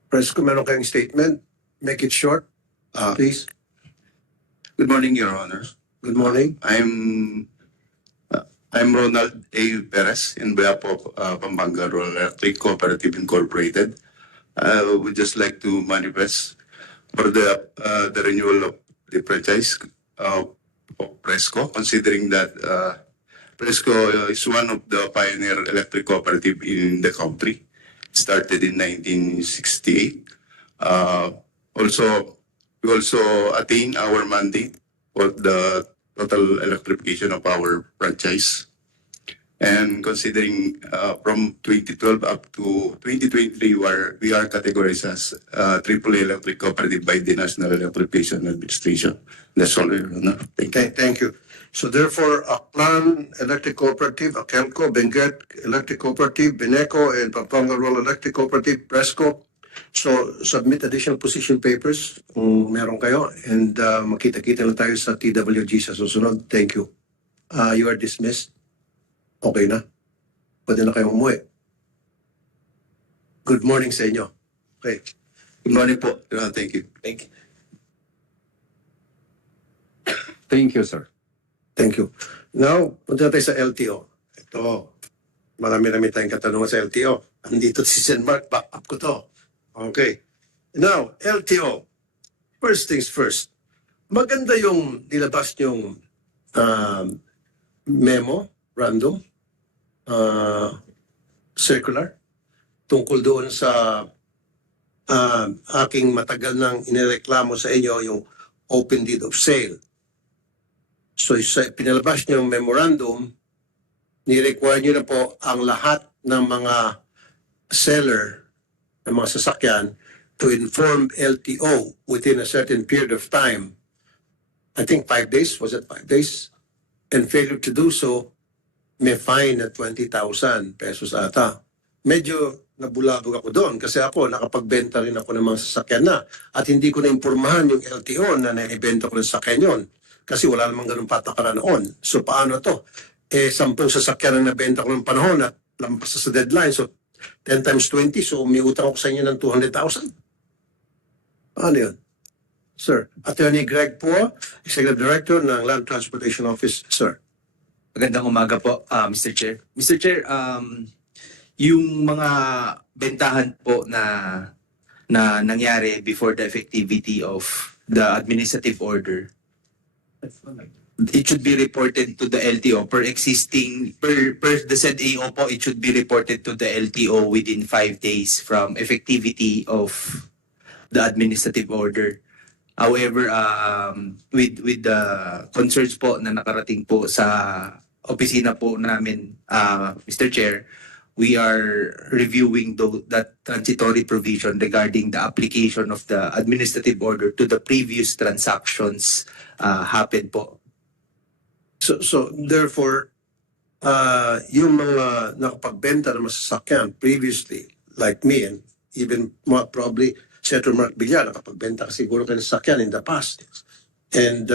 Presco, meron kayong statement? Make it short, please. Good morning, Your Honors. Good morning. I'm Ronald A. Perez in behalf of Pampanga Rural Electric Cooperative Incorporated. I would just like to manifest for the renewal of the franchise of Presco, considering that Presco is one of the pioneer electric cooperative in the country. Started in 1968. We also attain our mandate for the total electrification of our franchise. And considering from 2012 up to 2023, we are categorized as AAA electric cooperative by the National Electrification Administration. That's all, Your Honor. Thank you. Thank you. So therefore, Aklan Electric Cooperative, Akelco, Benguet Electric Cooperative, Bineco, and Pampanga Rural Electric Cooperative, Presco. So submit additional position papers kung meron kayo, and makita-kita lang tayo sa TWG sa susunod. Thank you. You are dismissed. Okay na? Pwede na kayong umuwi. Good morning sa inyo. Okay. Good morning po. Thank you. Thank you. Thank you, sir. Thank you. Now, punta tayo sa LTO. Ito, marami-rami tayong katanungan sa LTO. Andito si Sen Mark, back up ko to. Okay. Now, LTO. First things first. Maganda yung nilabas yung memo, random, circular, tungkol doon sa aking matagal nang inireklamo sa inyo yung open deed of sale. So sa pinalabas niyo yung memorandum, ni-require niyo na po ang lahat ng mga seller ng mga sasakyan to inform LTO within a certain period of time. I think 5 days, was it 5 days? And failure to do so, may fine na 20,000 pesos ata. Medyo nabulabog ako doon kasi ako nakapagbenta rin ako ng mga sasakyan na at hindi ko na-impormahan yung LTO na naibenta ko ng sasakyan yun. Kasi wala namang ganun patakaran noon. So paano to? 10 sasakyan ang nabenta ko ng panahon at lampas sa deadline. So 10 times 20, so may utang ako sa inyo ng 200,000. Paano yun? Sir, Attorney Greg po, Executive Director ng Land Transportation Office. Sir. Magandang umaga po, Mr. Chair. Mr. Chair, Yung mga bentahan po na nangyari before the effectivity of the administrative order, it should be reported to the LTO per the said AO po, it should be reported to the LTO within 5 days from effectivity of the administrative order. However, with the concerns po na nakarating po sa opisina po namin, Mr. Chair, we are reviewing that transitory provision regarding the application of the administrative order to the previous transactions happened po. So therefore, yung mga nakapagbenta ng masasakyan previously, like me and even more probably Senator Mark Villar, nakapagbenta ka siguro kayo ng sasakyan in the past. And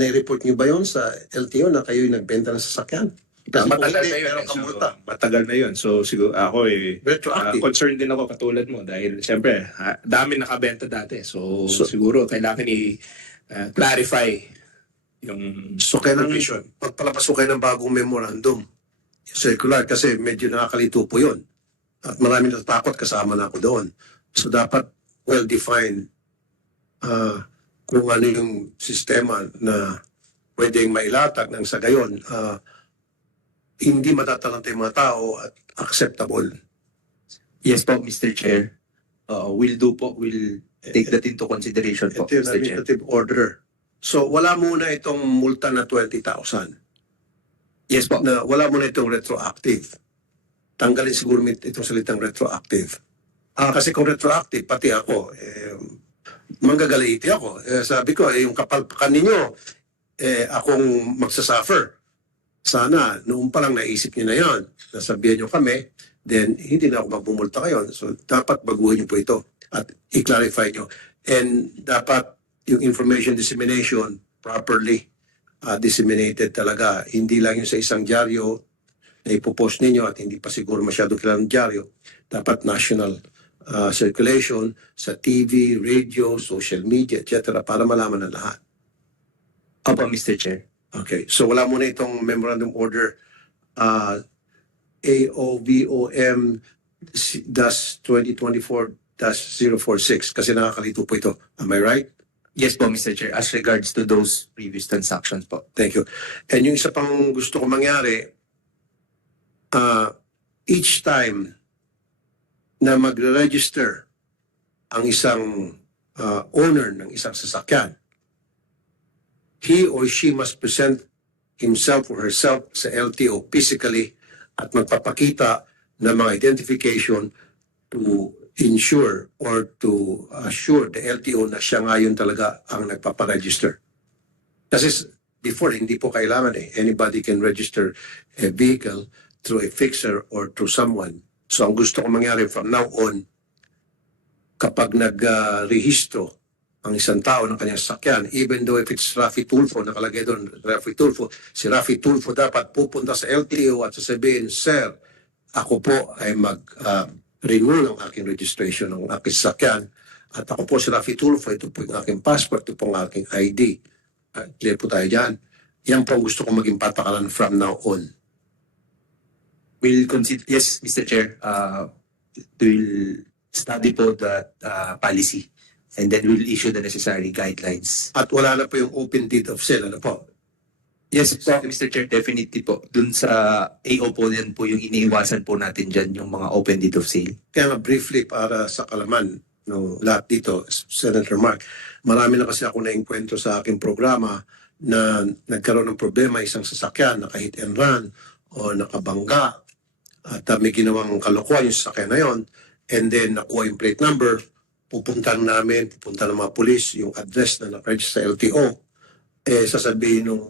na-report niyo ba yun sa LTO na kayo yung nagbenta ng sasakyan? Matagal na yun. Meron kang multa. Matagal na yun. So siguro ako Retroactive. concerned din ako katulad mo dahil siyempre dami nakabenta dati. So siguro kailangan i-clarify yung So kailangan provision. pagpalabas mo kayo ng bagong memorandum circular kasi medyo nakakalito po yun. At maraming natatakot kasama na ako doon. So dapat well-defined kung ano yung sistema na pwedeng mailatag ng sa gayon hindi matatalanta yung mga tao at acceptable. Yes po, Mr. Chair. We'll take that into consideration po, Ito yung Mr. Chair. administrative order. So wala muna itong multa na 20,000. Yes po. Na wala muna itong retroactive. Tanggalin siguro itong salitang retroactive. Kasi kung retroactive, pati ako, manggagalaiti ako. Sabi ko, yung kapalpakan ninyo, akong magsasuffer. Sana, noon pa lang naisip niyo na yon, nasabihan niyo kami, then hindi na ako magbumulta ngayon. So, dapat baguhin niyo po ito at i-clarify niyo. And dapat yung information dissemination properly disseminated talaga. Hindi lang yung sa isang dyaryo na ipopost ninyo at hindi pa siguro masyado kilalang dyaryo. Dapat national circulation sa TV, radio, social media, etc. para malaman ng lahat. Opo, Mr. Chair. Okay. So wala muna itong memorandum order AOVOM-2024-046 kasi nakakalito po ito. Am I right? Yes po, Mr. Chair. As regards to those previous transactions po. Thank you. And yung isa pang gusto ko mangyari, each time na magre-register ang isang owner ng isang sasakyan, he or she must present himself or herself sa LTO physically at magpapakita ng mga identification to ensure or to assure the LTO na siya ngayon talaga ang nagpaparegister. Kasi before, hindi po kailangan anybody can register a vehicle through a fixer or through someone. So ang gusto ko mangyari from now on, kapag nag-rehistro ang isang tao ng kanyang sasakyan, even though if it's Rafi Tulfo, nakalagay doon, Rafi Tulfo, si Rafi Tulfo dapat pupunta sa LTO at sasabihin, Sir, ako po ay mag-renew ng aking registration ng aking sasakyan at ako po si Rafi Tulfo, ito po yung aking passport, ito po ang aking ID. Clear po tayo dyan. Yan po ang gusto ko maging patakaran from now on. We'll consider, yes, Mr. Chair. We'll study po that policy. And then we'll issue the necessary guidelines. At wala na po yung open deed of sale, ano po? Yes po, Mr. Chair, definitely po. Dun sa AO po yan po yung iniiwasan po natin dyan, yung mga open deed of sale. Kaya nga briefly para sa kalaman ng lahat dito, Senator Mark, marami na kasi ako na-enkwentro sa aking programa na nagkaroon ng problema isang sasakyan, naka-hit and run o nakabangga at may ginawang kalokohan yung sasakyan na yon, and then nakuha yung plate number, pupunta ng mga pulis, yung address na na-register sa LTO, sasabihin ng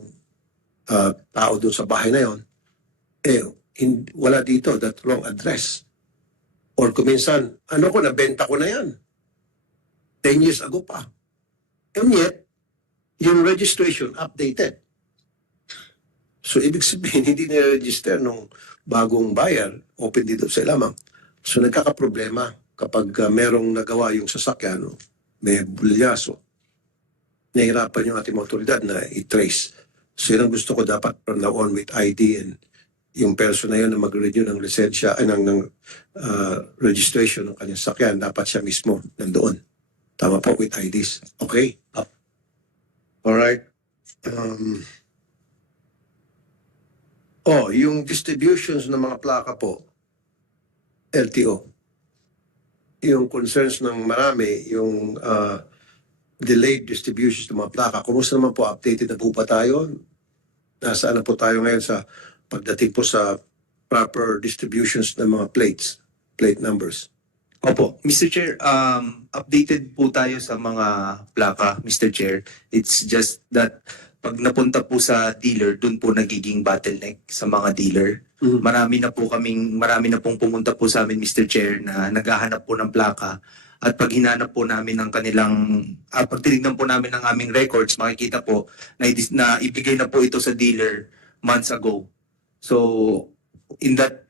tao doon sa bahay na yon, wala dito, that wrong address. Or kuminsan, nabenta ko na yan. 10 years ago pa. And yet, yung registration updated. So, ibig sabihin, hindi na-register nung bagong buyer, open deed of sale lamang. So, nagkakaproblema kapag merong nagawa yung sasakyan, may bulyaso, nahirapan yung ating otoridad na i-trace. So, yun ang gusto ko dapat from now on with ID and yung person na yun na mag-renew ng lisensya, ng registration ng kanyang sakyan, dapat siya mismo nandoon. Tama po, with IDs. Okay? Alright. Yung distributions ng mga plaka po, LTO. Yung concerns ng marami, yung delayed distributions ng mga plaka. Kumusta naman po? Updated na po ba tayo? Nasaan na po tayo ngayon sa pagdating po sa proper distributions ng mga plate numbers? Opo, Mr. Chair, updated po tayo sa mga plaka, Mr. Chair. It's just that pag napunta po sa dealer, dun po nagiging bottleneck sa mga dealer. Marami na pong pumunta po sa amin, Mr. Chair, na naghahanap po ng plaka. At pag hinanap po namin ng kanilang, pag tinignan po namin ng aming records, makikita po na ibigay na po ito sa dealer months ago. So, in that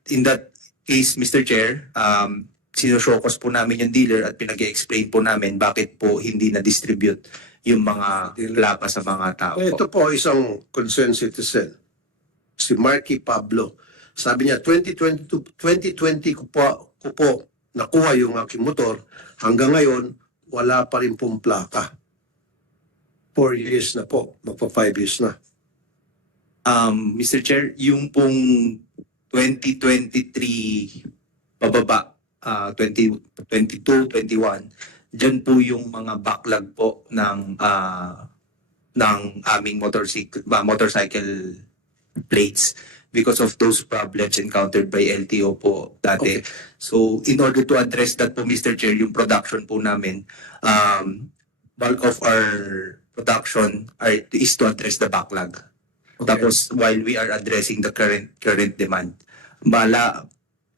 case, Mr. Chair, sinushokos po namin yung dealer at pinag-explain po namin bakit po hindi na-distribute yung mga plaka sa mga tao. Ito po isang concerned citizen, si Marky Pablo. Sabi niya, 2020 ko po nakuha yung aking motor. Hanggang ngayon, wala pa rin pong plaka. 4 years na po, magpa 5 years na. Mr. Chair, yung pong 2023 pababa, 2022, 21, dyan po yung mga backlog po ng aming motorcycle plates because of those problems encountered by LTO po dati. Okay. So, in order to address that po, Mr. Chair, yung production po namin, bulk of our production is to address the backlog. Okay. Tapos, while we are addressing the current demand,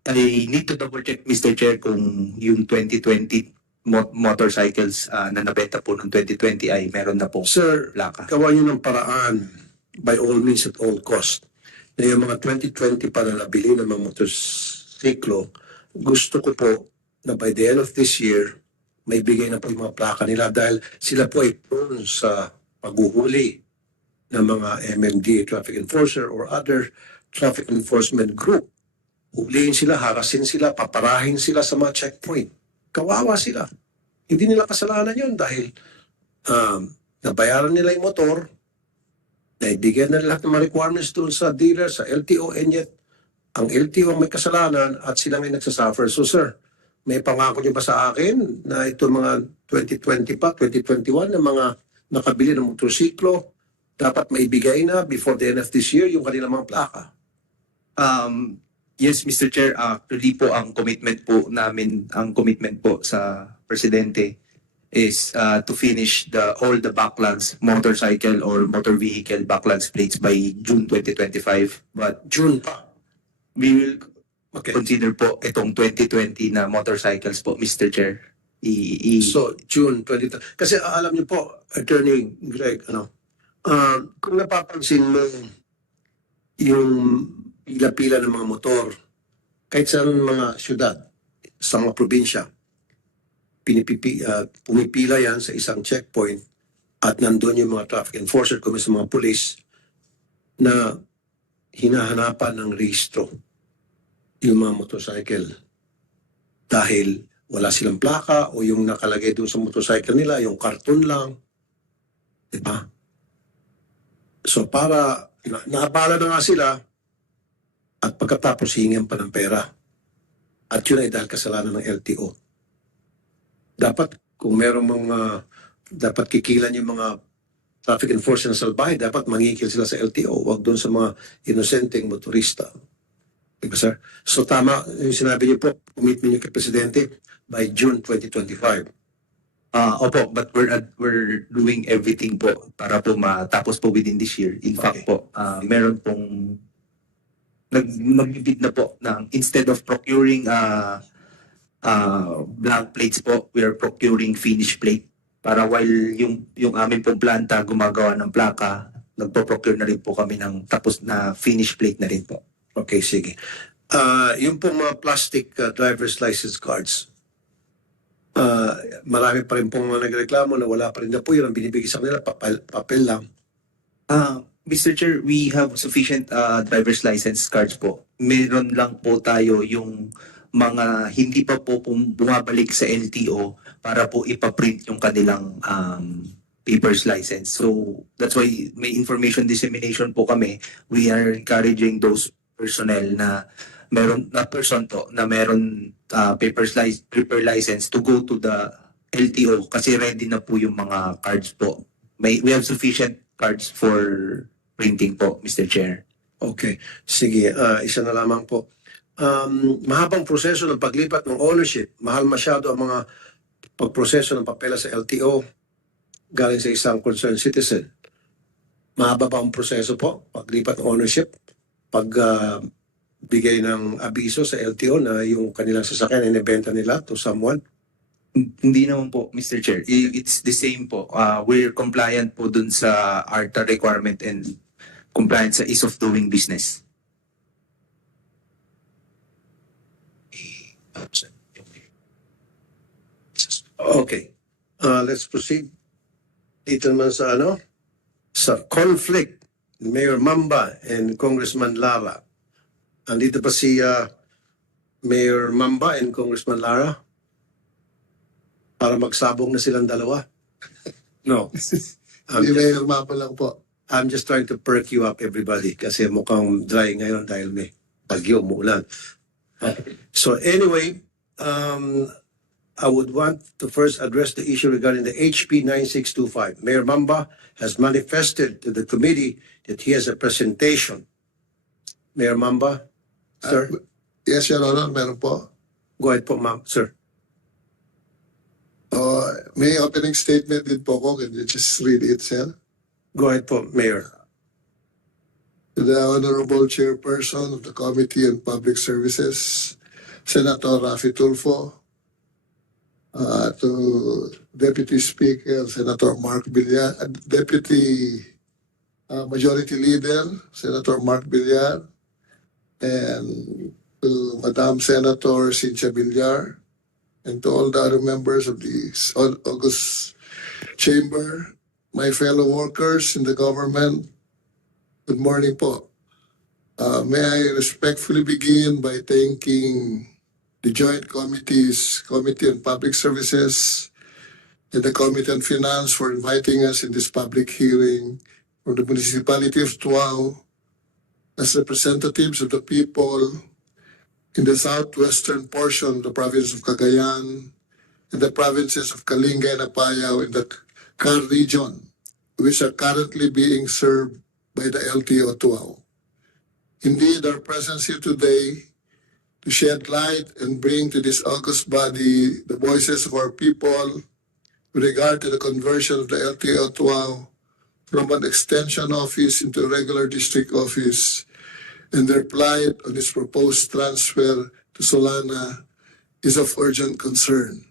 I need to double check, Mr. Chair, kung yung 2020 motorcycles na nabenta po ng 2020 ay meron na po Sir, plaka. gawa niyo ng paraan by all means at all cost na yung mga 2020 pa na nabili ng mga motorsiklo, gusto ko po na by the end of this year, may bigay na po yung mga plaka nila dahil sila po ay prone sa paghuhuli ng mga MMDA traffic enforcer or other traffic enforcement group. Huliin sila, harasin sila, paparahin sila sa mga checkpoint. Kawawa sila. Hindi nila kasalanan yun dahil nabayaran nila yung motor, naibigyan na lahat ng mga requirements doon sa dealer, sa LTO, and yet ang LTO ang may kasalanan at sila ngay nagsasuffer. So sir, may pangako niyo ba sa akin na ito mga 2020 pa, 2021 na mga nakabili ng motorsiklo, dapat maibigay na before the end of this year yung kanilang mga plaka? Yes, Mr. Chair, actually po ang commitment po sa Presidente is to finish all the backlogs, motorcycle or motor vehicle backlogs plates by June 2025. But June pa. we will Okay. consider po itong 2020 na motorcycles po, Mr. Chair. So, June 20. Kasi alam niyo po, Attorney Greg, kung napapansin mo yung pila-pila ng mga motor, kahit sa mga syudad, sa mga probinsya, pumipila yan sa isang checkpoint at nandun yung mga traffic enforcer kung sa mga police na hinahanapan ng rehistro yung mga motorcycle dahil wala silang plaka o yung nakalagay doon sa motorcycle nila, yung karton lang. Diba? So para naabala na nga sila at pagkatapos hingin pa ng pera. At yun ay dahil kasalanan ng LTO. Dapat kung merong dapat kikilan yung mga traffic enforcement sa salbahe, dapat mangikil sila sa LTO, wag doon sa mga inosenteng motorista. Diba, sir? So tama yung sinabi niyo po, commitment niyo kay Presidente by June 2025. Opo, but we're doing everything po para po matapos po within this year. In fact po, meron pong nagbibid na po ng instead of procuring blank plates po, we are procuring finished plate para while yung amin pong planta gumagawa ng plaka, nagpo-procure na rin po kami ng tapos na finished plate na rin po. Okay, sige. Yung pong mga plastic driver's license cards, marami pa rin pong mga nagreklamo na wala pa rin na po yun ang binibigay sa kanila, papel lang. Mr. Chair, we have sufficient driver's license cards po. Meron lang po tayo yung mga hindi pa po bumabalik sa LTO para po ipaprint yung kanilang papers license. So that's why may information dissemination po kami. We are encouraging those personnel na meron na person to na meron paper license to go to the LTO kasi ready na po yung mga cards po. We have sufficient cards for printing po, Mr. Chair. Okay, sige, isa na lamang po. Mahabang proseso ng paglipat ng ownership. Mahal masyado ang mga pagproseso ng papela sa LTO galing sa isang concerned citizen. Mahaba ba ang proseso po? Paglipat ng ownership? Pag bigay ng abiso sa LTO na yung kanilang sasakyan inibenta nila to someone? Hindi naman po, Mr. Chair. It's the same po. We're compliant po dun sa ARTA requirement and compliant sa ease of doing business. Okay. Let's proceed. Dito naman sa sa conflict, Mayor Mamba and Congressman Lara. Andito pa si Mayor Mamba and Congressman Lara para magsabong na silang dalawa. No. Mayor Mamba lang po. I'm just trying to perk you up, everybody, kasi mukhang dry ngayon dahil may bagyo, umuulan. So anyway, I would want to first address the issue regarding the HP 9625. Mayor Mamba has manifested to the committee that he has a presentation. Mayor Mamba, sir? Yes, Your Honor, meron po. Go ahead po, ma'am, sir. May opening statement din po ko. Can you just read it, sir? Go ahead po, Mayor. To the Honorable Chairperson of the Committee on Public Services, Senator Raffy Tulfo, to Deputy Speaker, Senator Mark Villar, Deputy Majority Leader, Senator Mark Villar, and to Madam Senator Cynthia Villar, and to all the other members of the August Chamber, my fellow workers in the government, good morning po. May I respectfully begin by thanking the Joint Committees, Committee on Public Services and the Committee on Finance for inviting us in this public hearing from the municipality of Tuao as representatives of the people in the southwestern portion of the province of Cagayan and the provinces of Kalinga and Apayao in the Car region, which are currently being served by the LTO Tuao. Indeed, our presence here today to shed light and bring to this august body the voices of our people with regard to the conversion of the LTO Tuao from an extension office into a regular district office and their plight on its proposed transfer to Solana is of urgent concern.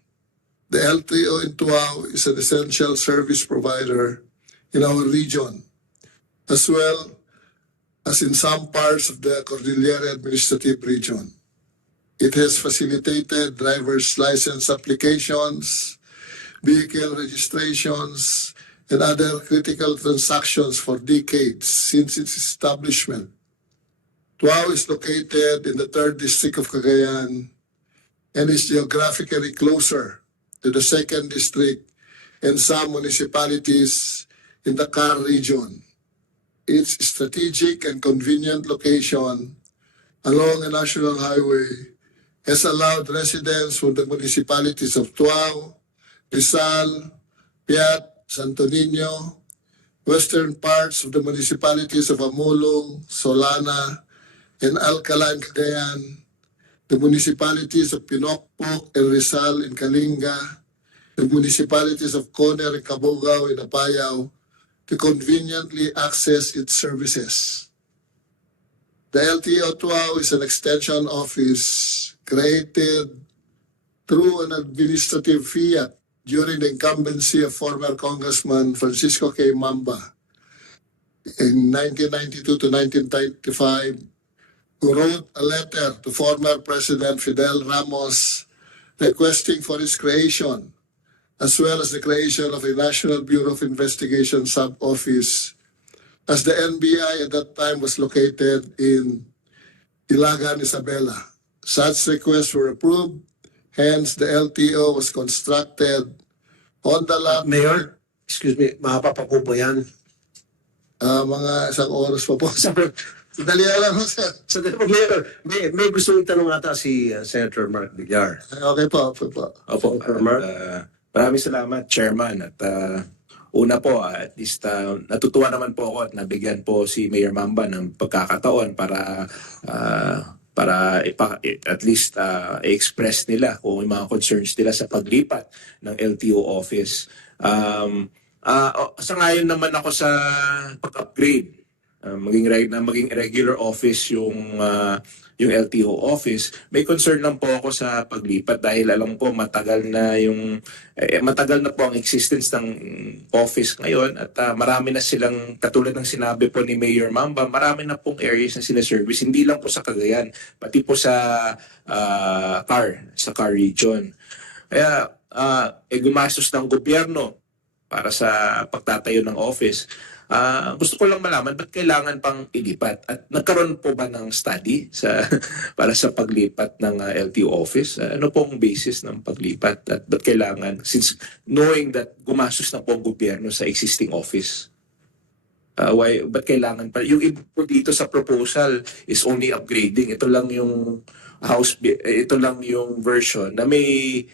The LTO in Tuao is an essential service provider in our region, as well as in some parts of the Cordillera Administrative Region. It has facilitated driver's license applications, vehicle registrations, and other critical transactions for decades since its establishment. Tuao is located in the 3rd District of Cagayan and is geographically closer to the 2nd District and some municipalities in the Car region. Its strategic and convenient location along a national highway has allowed residents from the municipalities of Tuao, Rizal, Piat, Santo Niño, western parts of the municipalities of Amulong, Solana, and Alcala and Cagayan, the municipalities of Pinokpok and Rizal in Kalinga, the municipalities of Coner and Cabugao in Apayao, to conveniently access its services. The LTO Tuao is an extension office created through an administrative fiat during the incumbency of former Congressman Francisco K. Mamba in 1992 to 1995, who wrote a letter to former President Fidel Ramos requesting for its creation, as well as the creation of a National Bureau of Investigation sub-office as the NBI at that time was located in Ilagan, Isabela. Such requests were approved, hence the LTO was constructed on the lot. Mayor, excuse me, mahaba pa po ba yan? Mga isang oras pa po. Dali lang, sir. So, Mayor, may gusto itanong ata si Senator Mark Villar. Okay po, okay po. Opo, Senator Mark? maraming salamat, Chairman. At una po, at least natutuwa naman po ako at nabigyan po si Mayor Mamba ng pagkakataon para at least i-express nila kung may mga concerns nila sa paglipat ng LTO office. Sangayon naman ako sa pag-upgrade. Maging regular office yung LTO office. May concern lang po ako sa paglipat dahil alam ko matagal na po ang existence ng office ngayon at marami na silang, katulad ng sinabi po ni Mayor Mamba, marami na pong areas na sinaservice, hindi lang po sa Cagayan, pati po sa car region. Kaya gumastos ng gobyerno para sa pagtatayo ng office. Gusto ko lang malaman ba't kailangan pang ilipat at nagkaroon po ba ng study para sa paglipat ng LTO office? Ano po ang basis ng paglipat at ba't kailangan, since knowing that gumastos na po ang gobyerno sa existing office? Ba't kailangan pa? Yung iba po dito sa proposal is only upgrading. Ito lang yung ito lang yung version na may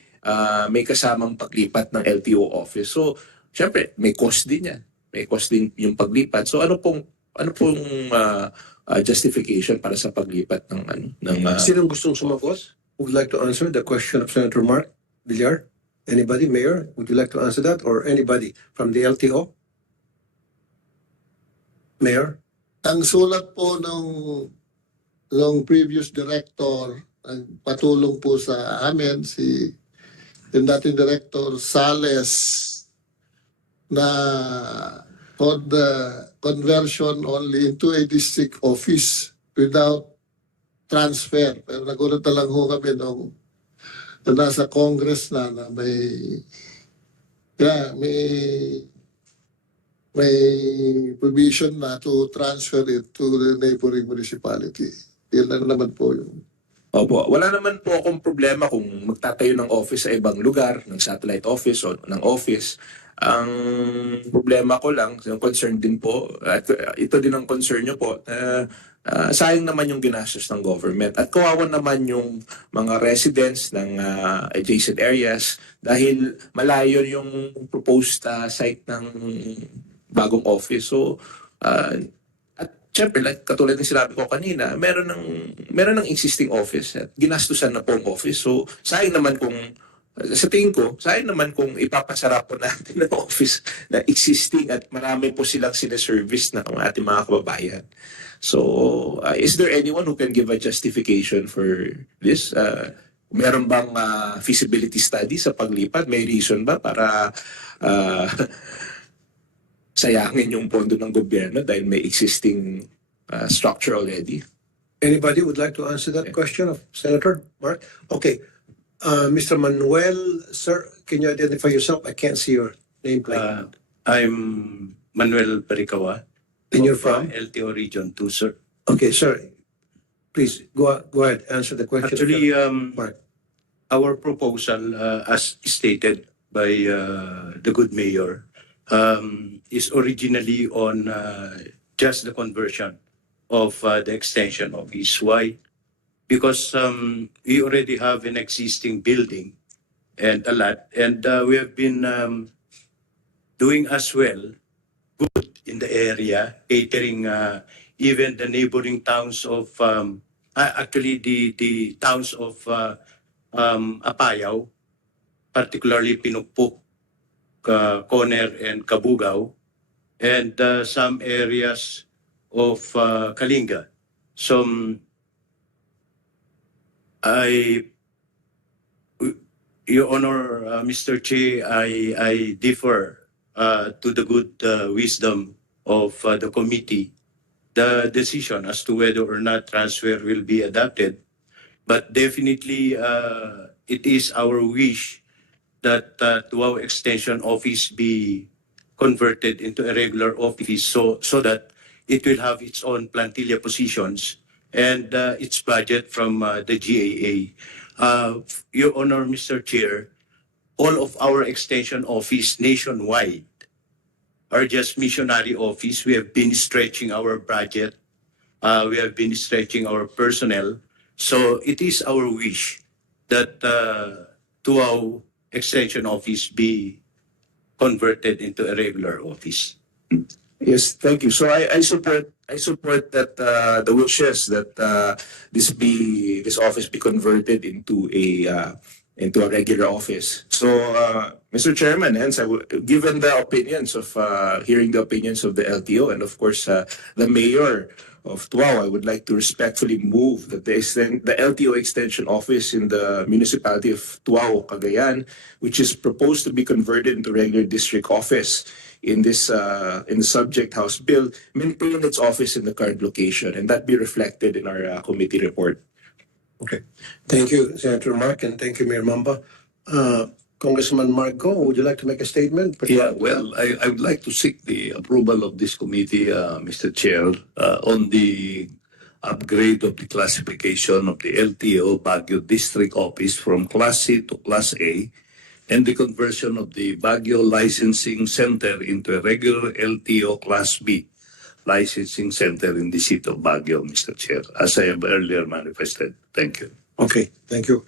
kasamang paglipat ng LTO office. So, syempre, may cost din yan. May cost din yung paglipat. So ano pong justification para sa paglipat ng Sinong gustong sumagot? Would like to answer the question of Senator Mark Villar? Anybody, Mayor? Would you like to answer that? Or anybody from the LTO? Mayor? Ang sulat po ng previous director, ang patulong po sa amin, yung dating director Sales, na for the conversion only into a district office without transfer. Pero nagulat na lang ho kami nung nasa Congress na may provision na to transfer it to the neighboring municipality. Yan lang naman po yung Opo, wala naman po akong problema kung magtatayo ng office sa ibang lugar, ng satellite office o ng office. Ang problema ko lang, yung concern din po, at ito din ang concern nyo po, sayang naman yung ginastos ng government at kawawa naman yung mga residents ng adjacent areas dahil malayo yung proposed site ng bagong office. So, siyempre, like, katulad ng sinabi ko kanina, meron ng existing office at ginastusan na po ang office. So, sayang naman kung, sa tingin ko, sayang naman kung ipapasara po natin ng office na existing at marami po silang sinaservice na ang ating mga kababayan. So, is there anyone who can give a justification for this? Meron bang feasibility study sa paglipat? May reason ba para sayangin yung pondo ng gobyerno dahil may existing structure already? Anybody would like to answer that question of Senator Mark? Okay. Mr. Manuel, sir, can you identify yourself? I can't see your name plate. I'm Manuel Pericawa. And you're from? LTO Region 2, sir. Okay, sir. Please, go ahead, answer the question. Actually, Mark. our proposal, as stated by the good mayor, is originally on just the conversion of the extension of East. Why? Because we already have an existing building and a lot, and we have been doing as well good in the area, catering even the neighboring towns of actually the towns of Apayao, particularly Pinukpuk, Coner and Kabugao, and some areas of Kalinga. So Your Honor, Mr. Che, I differ to the good wisdom of the committee, the decision as to whether or not transfer will be adopted. But definitely, it is our wish that Tuaw Extension Office be converted into a regular office so that it will have its own plantilla positions and its budget from the GAA. Your Honor, Mr. Chair, all of our extension office nationwide are just missionary office. We have been stretching our budget. We have been stretching our personnel. So it is our wish that to our extension office be converted into a regular office. Yes, thank you. So I support that the wishes that this office be converted into a regular office. So Mr. Chairman, hence given the opinions of hearing the opinions of the LTO and of course the mayor of Tuaw, I would like to respectfully move that the LTO extension office in the municipality of Tuaw, Cagayan, which is proposed to be converted into regular district office in the subject House bill, maintain its office in the current location, and that be reflected in our committee report. Okay. Thank you, Senator Mark, and thank you, Mayor Mamba. Congressman Mark Go, would you like to make a statement? Yeah, well, I would like to seek the approval of this committee, Mr. Chair, on the upgrade of the classification of the LTO Baguio District Office from Class C to Class A, and the conversion of the Baguio Licensing Center into a regular LTO Class B licensing center in the city of Baguio, Mr. Chair, as I have earlier manifested. Thank you. Okay, thank you.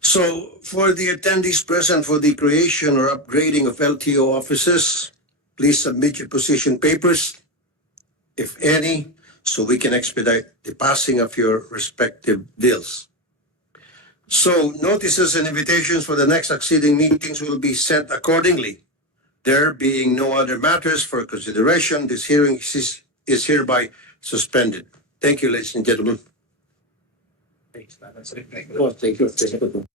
So for the attendees present for the creation or upgrading of LTO offices, please submit your position papers, if any, so we can expedite the passing of your respective bills. So notices and invitations for the next succeeding meetings will be sent accordingly. There being no other matters for consideration, this hearing is hereby suspended. Thank you, ladies and gentlemen. Thank you.